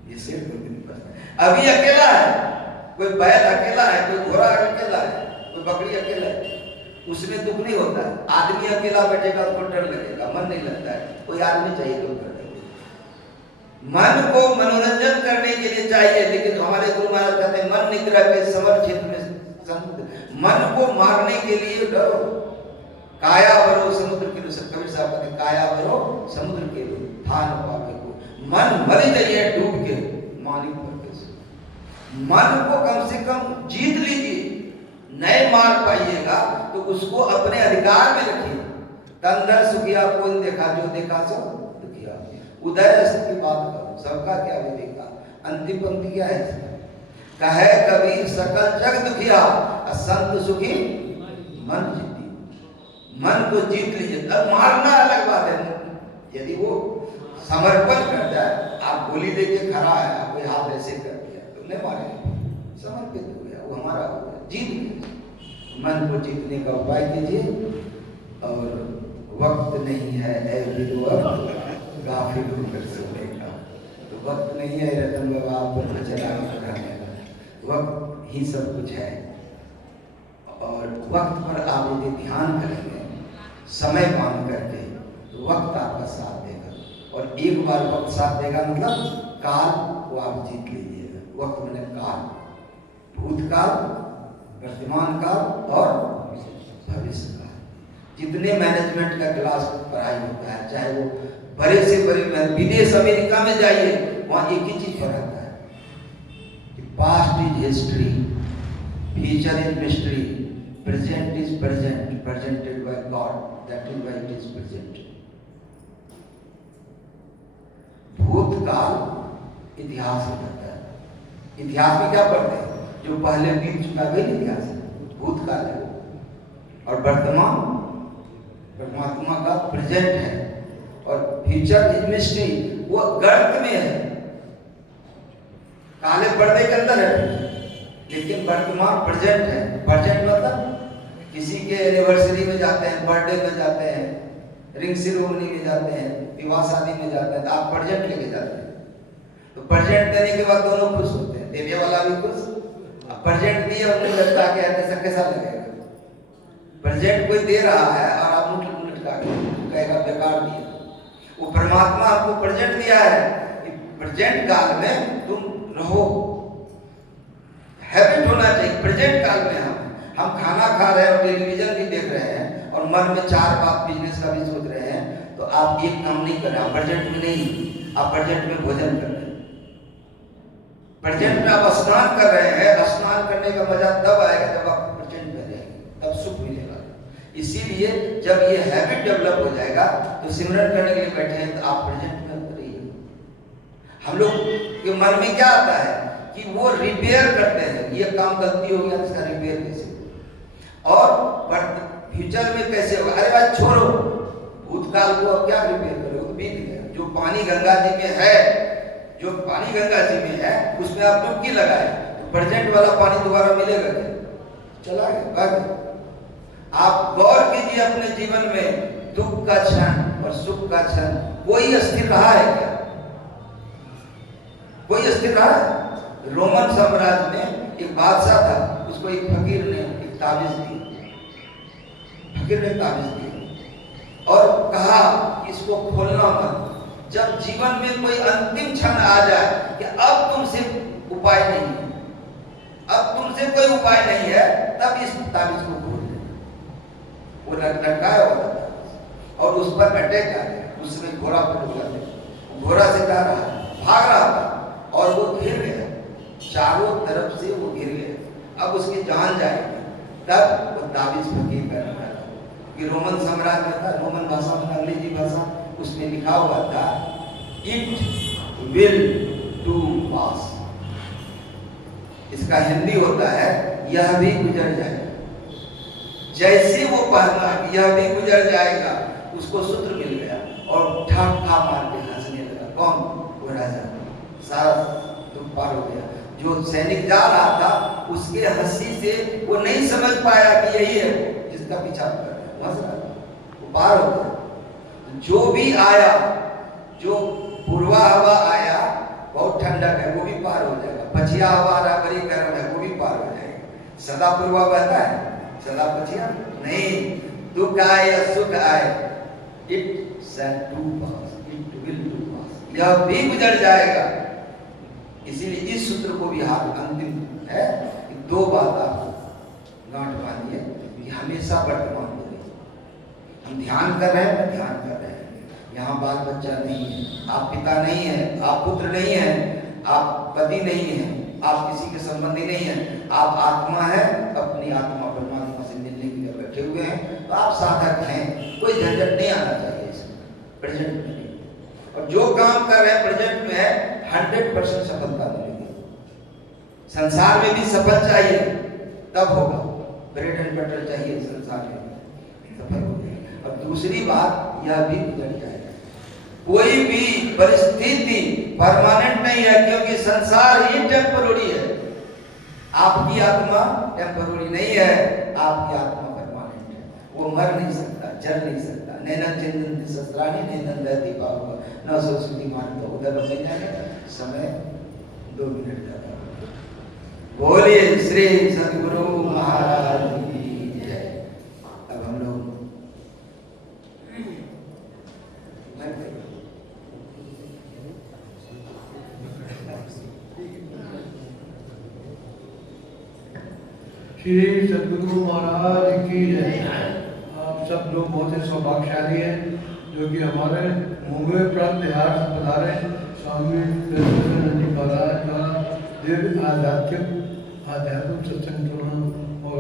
ये सिर धुनी धुनी बसता है। अभी अकेला है, कोई बैल अकेला है, कोई घोड़ा अकेला है, कोई बकरी अकेला है, उसमें दुख नहीं होता है। आदमी अकेला बैठेगा तो डर लगेगा, मन नहीं लगता है, कोई आदमी चाहिए तो कर देगा। मन को मनोरंजन करने के लिए चाहिए, लेकिन हमारे गुरु महाराज कहते हैं मन निग्रह के समर क्षेत्र में समुद्र, मन को मारने के लिए डरो। काया भरो समुद्र के, कबीर साहब कहते हैं काया भरो समुद्र के थान पावे को, मन मर जाइए डूब के मालिक पर के। मन को कम से कम जीत लीजिए, नहीं मार पाइएगा तो उसको अपने अधिकार में रखिए। तंदर सुखिया कौन देखा, जो देखा सो दुखिया। उदय की बात करो, सबका क्या देखा। अंतिम पंक्ति क्या है, कहे कबीर सकल जग दुखिया, संत सुखी मन जीती। मन को जीत लीजिए। अब मारना अलग बात है, यदि वो समर्पण कर जाए। आप गोली दे के खड़ा है, आपको हाथ ऐसे कर दिया तो नहीं मारेंगे, समर्पित हो गया, वो हमारा हो गया, जीत गया। मन को जीतने का उपाय कीजिए। और वक्त नहीं है ऐ विधवा गाफिल होकर सोने का, तो वक्त नहीं है रतन बाबा आप पर वचन कराने का, वक्त ही सब कुछ है। और वक्त पर आप यदि ध्यान करेंगे समय मान करके, तो वक्त आपका साथ देगा। और एक बार वक्त साथ देगा मतलब काल को आप जीत लीजिएगा। वक्त मैंने काल, भूतकाल, वर्तमान काल और भविष्य काल। जितने मैनेजमेंट का क्लास पढ़ाई होता है, चाहे वो बड़े से बड़े विदेश अमेरिका में जाइए, वहाँ एक ही चीज पढ़ाता है कि past is history, future is mystery, present is present, presented by God, that is why it is present. भूतकाल इतिहास में पढ़ता है। इतिहास में क्या पढ़ते हैं? जो पहले बीत चुका वही इतिहास है, भूतकाल है। और वर्तमान परमात्मा का प्रेजेंट है। और फ्यूचर इज मिस्ट्री, वो गर्त में है, काले पर्दे के अंदर है। लेकिन वर्तमान प्रेजेंट है। प्रेजेंट मतलब किसी के एनिवर्सरी में जाते हैं, बर्थडे में जाते हैं, रिंग सेरेमनी में जाते हैं, विवाह शादी में जाते हैं, तो आप प्रेजेंट लेके जाते हैं। तो प्रेजेंट देने के बाद दोनों खुश होते हैं, देने वाला भी खुश। प्रेजेंट दिए उन्हें लगता है कि कैसा लगेगा। प्रेजेंट कोई दे रहा है और आप मुंह लटका के कहेगा बेकार दिया। वो परमात्मा आपको प्रेजेंट दिया है, प्रेजेंट काल में तुम रहो। हैबिट होना चाहिए प्रेजेंट काल में। हम खाना खा रहे हैं और टेलीविजन भी देख रहे हैं और मन में चार बात बिजनेस का भी सोच रहे हैं, तो आप एक काम नहीं कर रहे, आप प्रेजेंट में नहीं, आप प्रेजेंट में भोजन कर रहे हैं। प्रेजेंट में आप स्नान कर रहे हैं, स्नान करने का मजा तब आएगा जब आप प्रेजेंट में रहेंगे, तब सुख मिलेगा। इसीलिए जब ये हैबिट डेवलप हो जाएगा तो सिमरन करने के लिए बैठे हैं तो आप प्रेजेंट में रहिए। हम लोग के मन में क्या आता है कि वो रिपेयर करते हैं, ये काम गलती हो गया, इसका रिपेयर कैसे, और फ्यूचर में कैसे होगा। अरे भाई छोड़ो, भूतकाल को अब क्या रिपेयर करोगे, तो बीत गया। जो पानी गंगा जी में है, जो पानी गंगा जी में है उसमें आप डुबकी लगाए, तो प्रेजेंट वाला पानी दोबारा मिलेगा क्या? चला गया। आप गौर कीजिए अपने जीवन में, दुख का क्षण और सुख का क्षण कोई स्थिर रहा है क्या? कोई स्थिर रहा है? रोमन साम्राज्य में एक बादशाह था, उसको एक फकीर ने एक ताबीज दी। फकीर ने ताबीज दी और कहा इसको खोलना मत। जब जीवन में कोई अंतिम क्षण आ जाए कि अब तुमसे उपाय नहीं है, अब तुमसे कोई उपाय नहीं है, तब इस ताबीज को खोल दे। वो लटकाया हुआ था और उस पर अटैक आ गया। उसमें घोड़ा पर उतर, घोड़ा से जा रहा भाग रहा था और वो घिर गया, चारों तरफ से वो घिर गया। अब उसकी जान जाएगी। तब वो ताबीज फकीर का नाम था कि रोमन साम्राज्य में था, रोमन भाषा में, अंग्रेजी भाषा, उसमें लिखा हुआ था इट विल टू पास। इसका हिंदी होता है यह भी गुजर जाएगा। जैसे वो पढ़ना यह भी गुजर जाएगा, उसको सूत्र मिल गया और ठाठा मार के हंसने लगा। कौन? वो राजा। सारा दुख पार हो गया। जो सैनिक जा रहा था उसके हंसी से वो नहीं समझ पाया कि यही है जिसका पीछा कर रहा है, हंस रहा था, वो पार हो गया। जो भी आया, जो पूर्वा हवा आया, बहुत ठंडक है, वो भी पार हो जाएगा। पछिया हवा आ रहा, बड़ी गर्म है, वो भी पार हो जाएगा। सदा पूर्वा बहता है, सदा पछिया नहीं। दुख आए या सुख आए, it shall too pass, it will too pass, यह भी गुजर जाएगा। इसीलिए इस सूत्र को भी हाथ अंतिम है कि दो बात आप गांठ बांधिए कि हमेशा वर्तमान में रहिए। हम ध्यान कर रहे हैं, ध्यान कर रहे हैं। यहाँ बाल बच्चा नहीं है, आप पिता नहीं है, आप पुत्र नहीं है, आप पति नहीं है, आप किसी के संबंधी नहीं है, आप आत्मा है, अपनी आत्मा परमात्मा से मिलने के लिए बैठे हुए हैं। तो आप साधक हैं, कोई झंझट नहीं आना चाहिए इसमें, प्रेजेंट में नहीं। और जो काम कर रहे हैं प्रेजेंट में है, 100% सफलता मिलेगी। संसार में भी सफल चाहिए तब होगा, ब्रेड एंड बटर चाहिए संसार में, सफल हो गया। और दूसरी बात, यह भी गुजर जाएगा, कोई भी परिस्थिति परमानेंट नहीं है, क्योंकि संसार ही टेम्पररी है। आपकी आत्मा टेम्पररी नहीं है, आपकी आत्मा परमानेंट है। वो मर नहीं सकता, जल नहीं सकता। नैनन चिंतन शस्त्राणी नैनन रहती पाऊंगा न संस्कृति मान तो उधर नहीं जाने। समय 2 मिनट का था। बोलिए श्री सद्गुरु महाराज की जय। अब हम लोग श्री सद्गुरु महाराज की जय। आप सब लोग बहुत ही सौभाग्यशाली हैं जो कि हमारे मुंगेर प्रांत बिहार से पधारे स्वामी दयानंद जी महाराज का दिव्य आध्यात्मिक सत्संग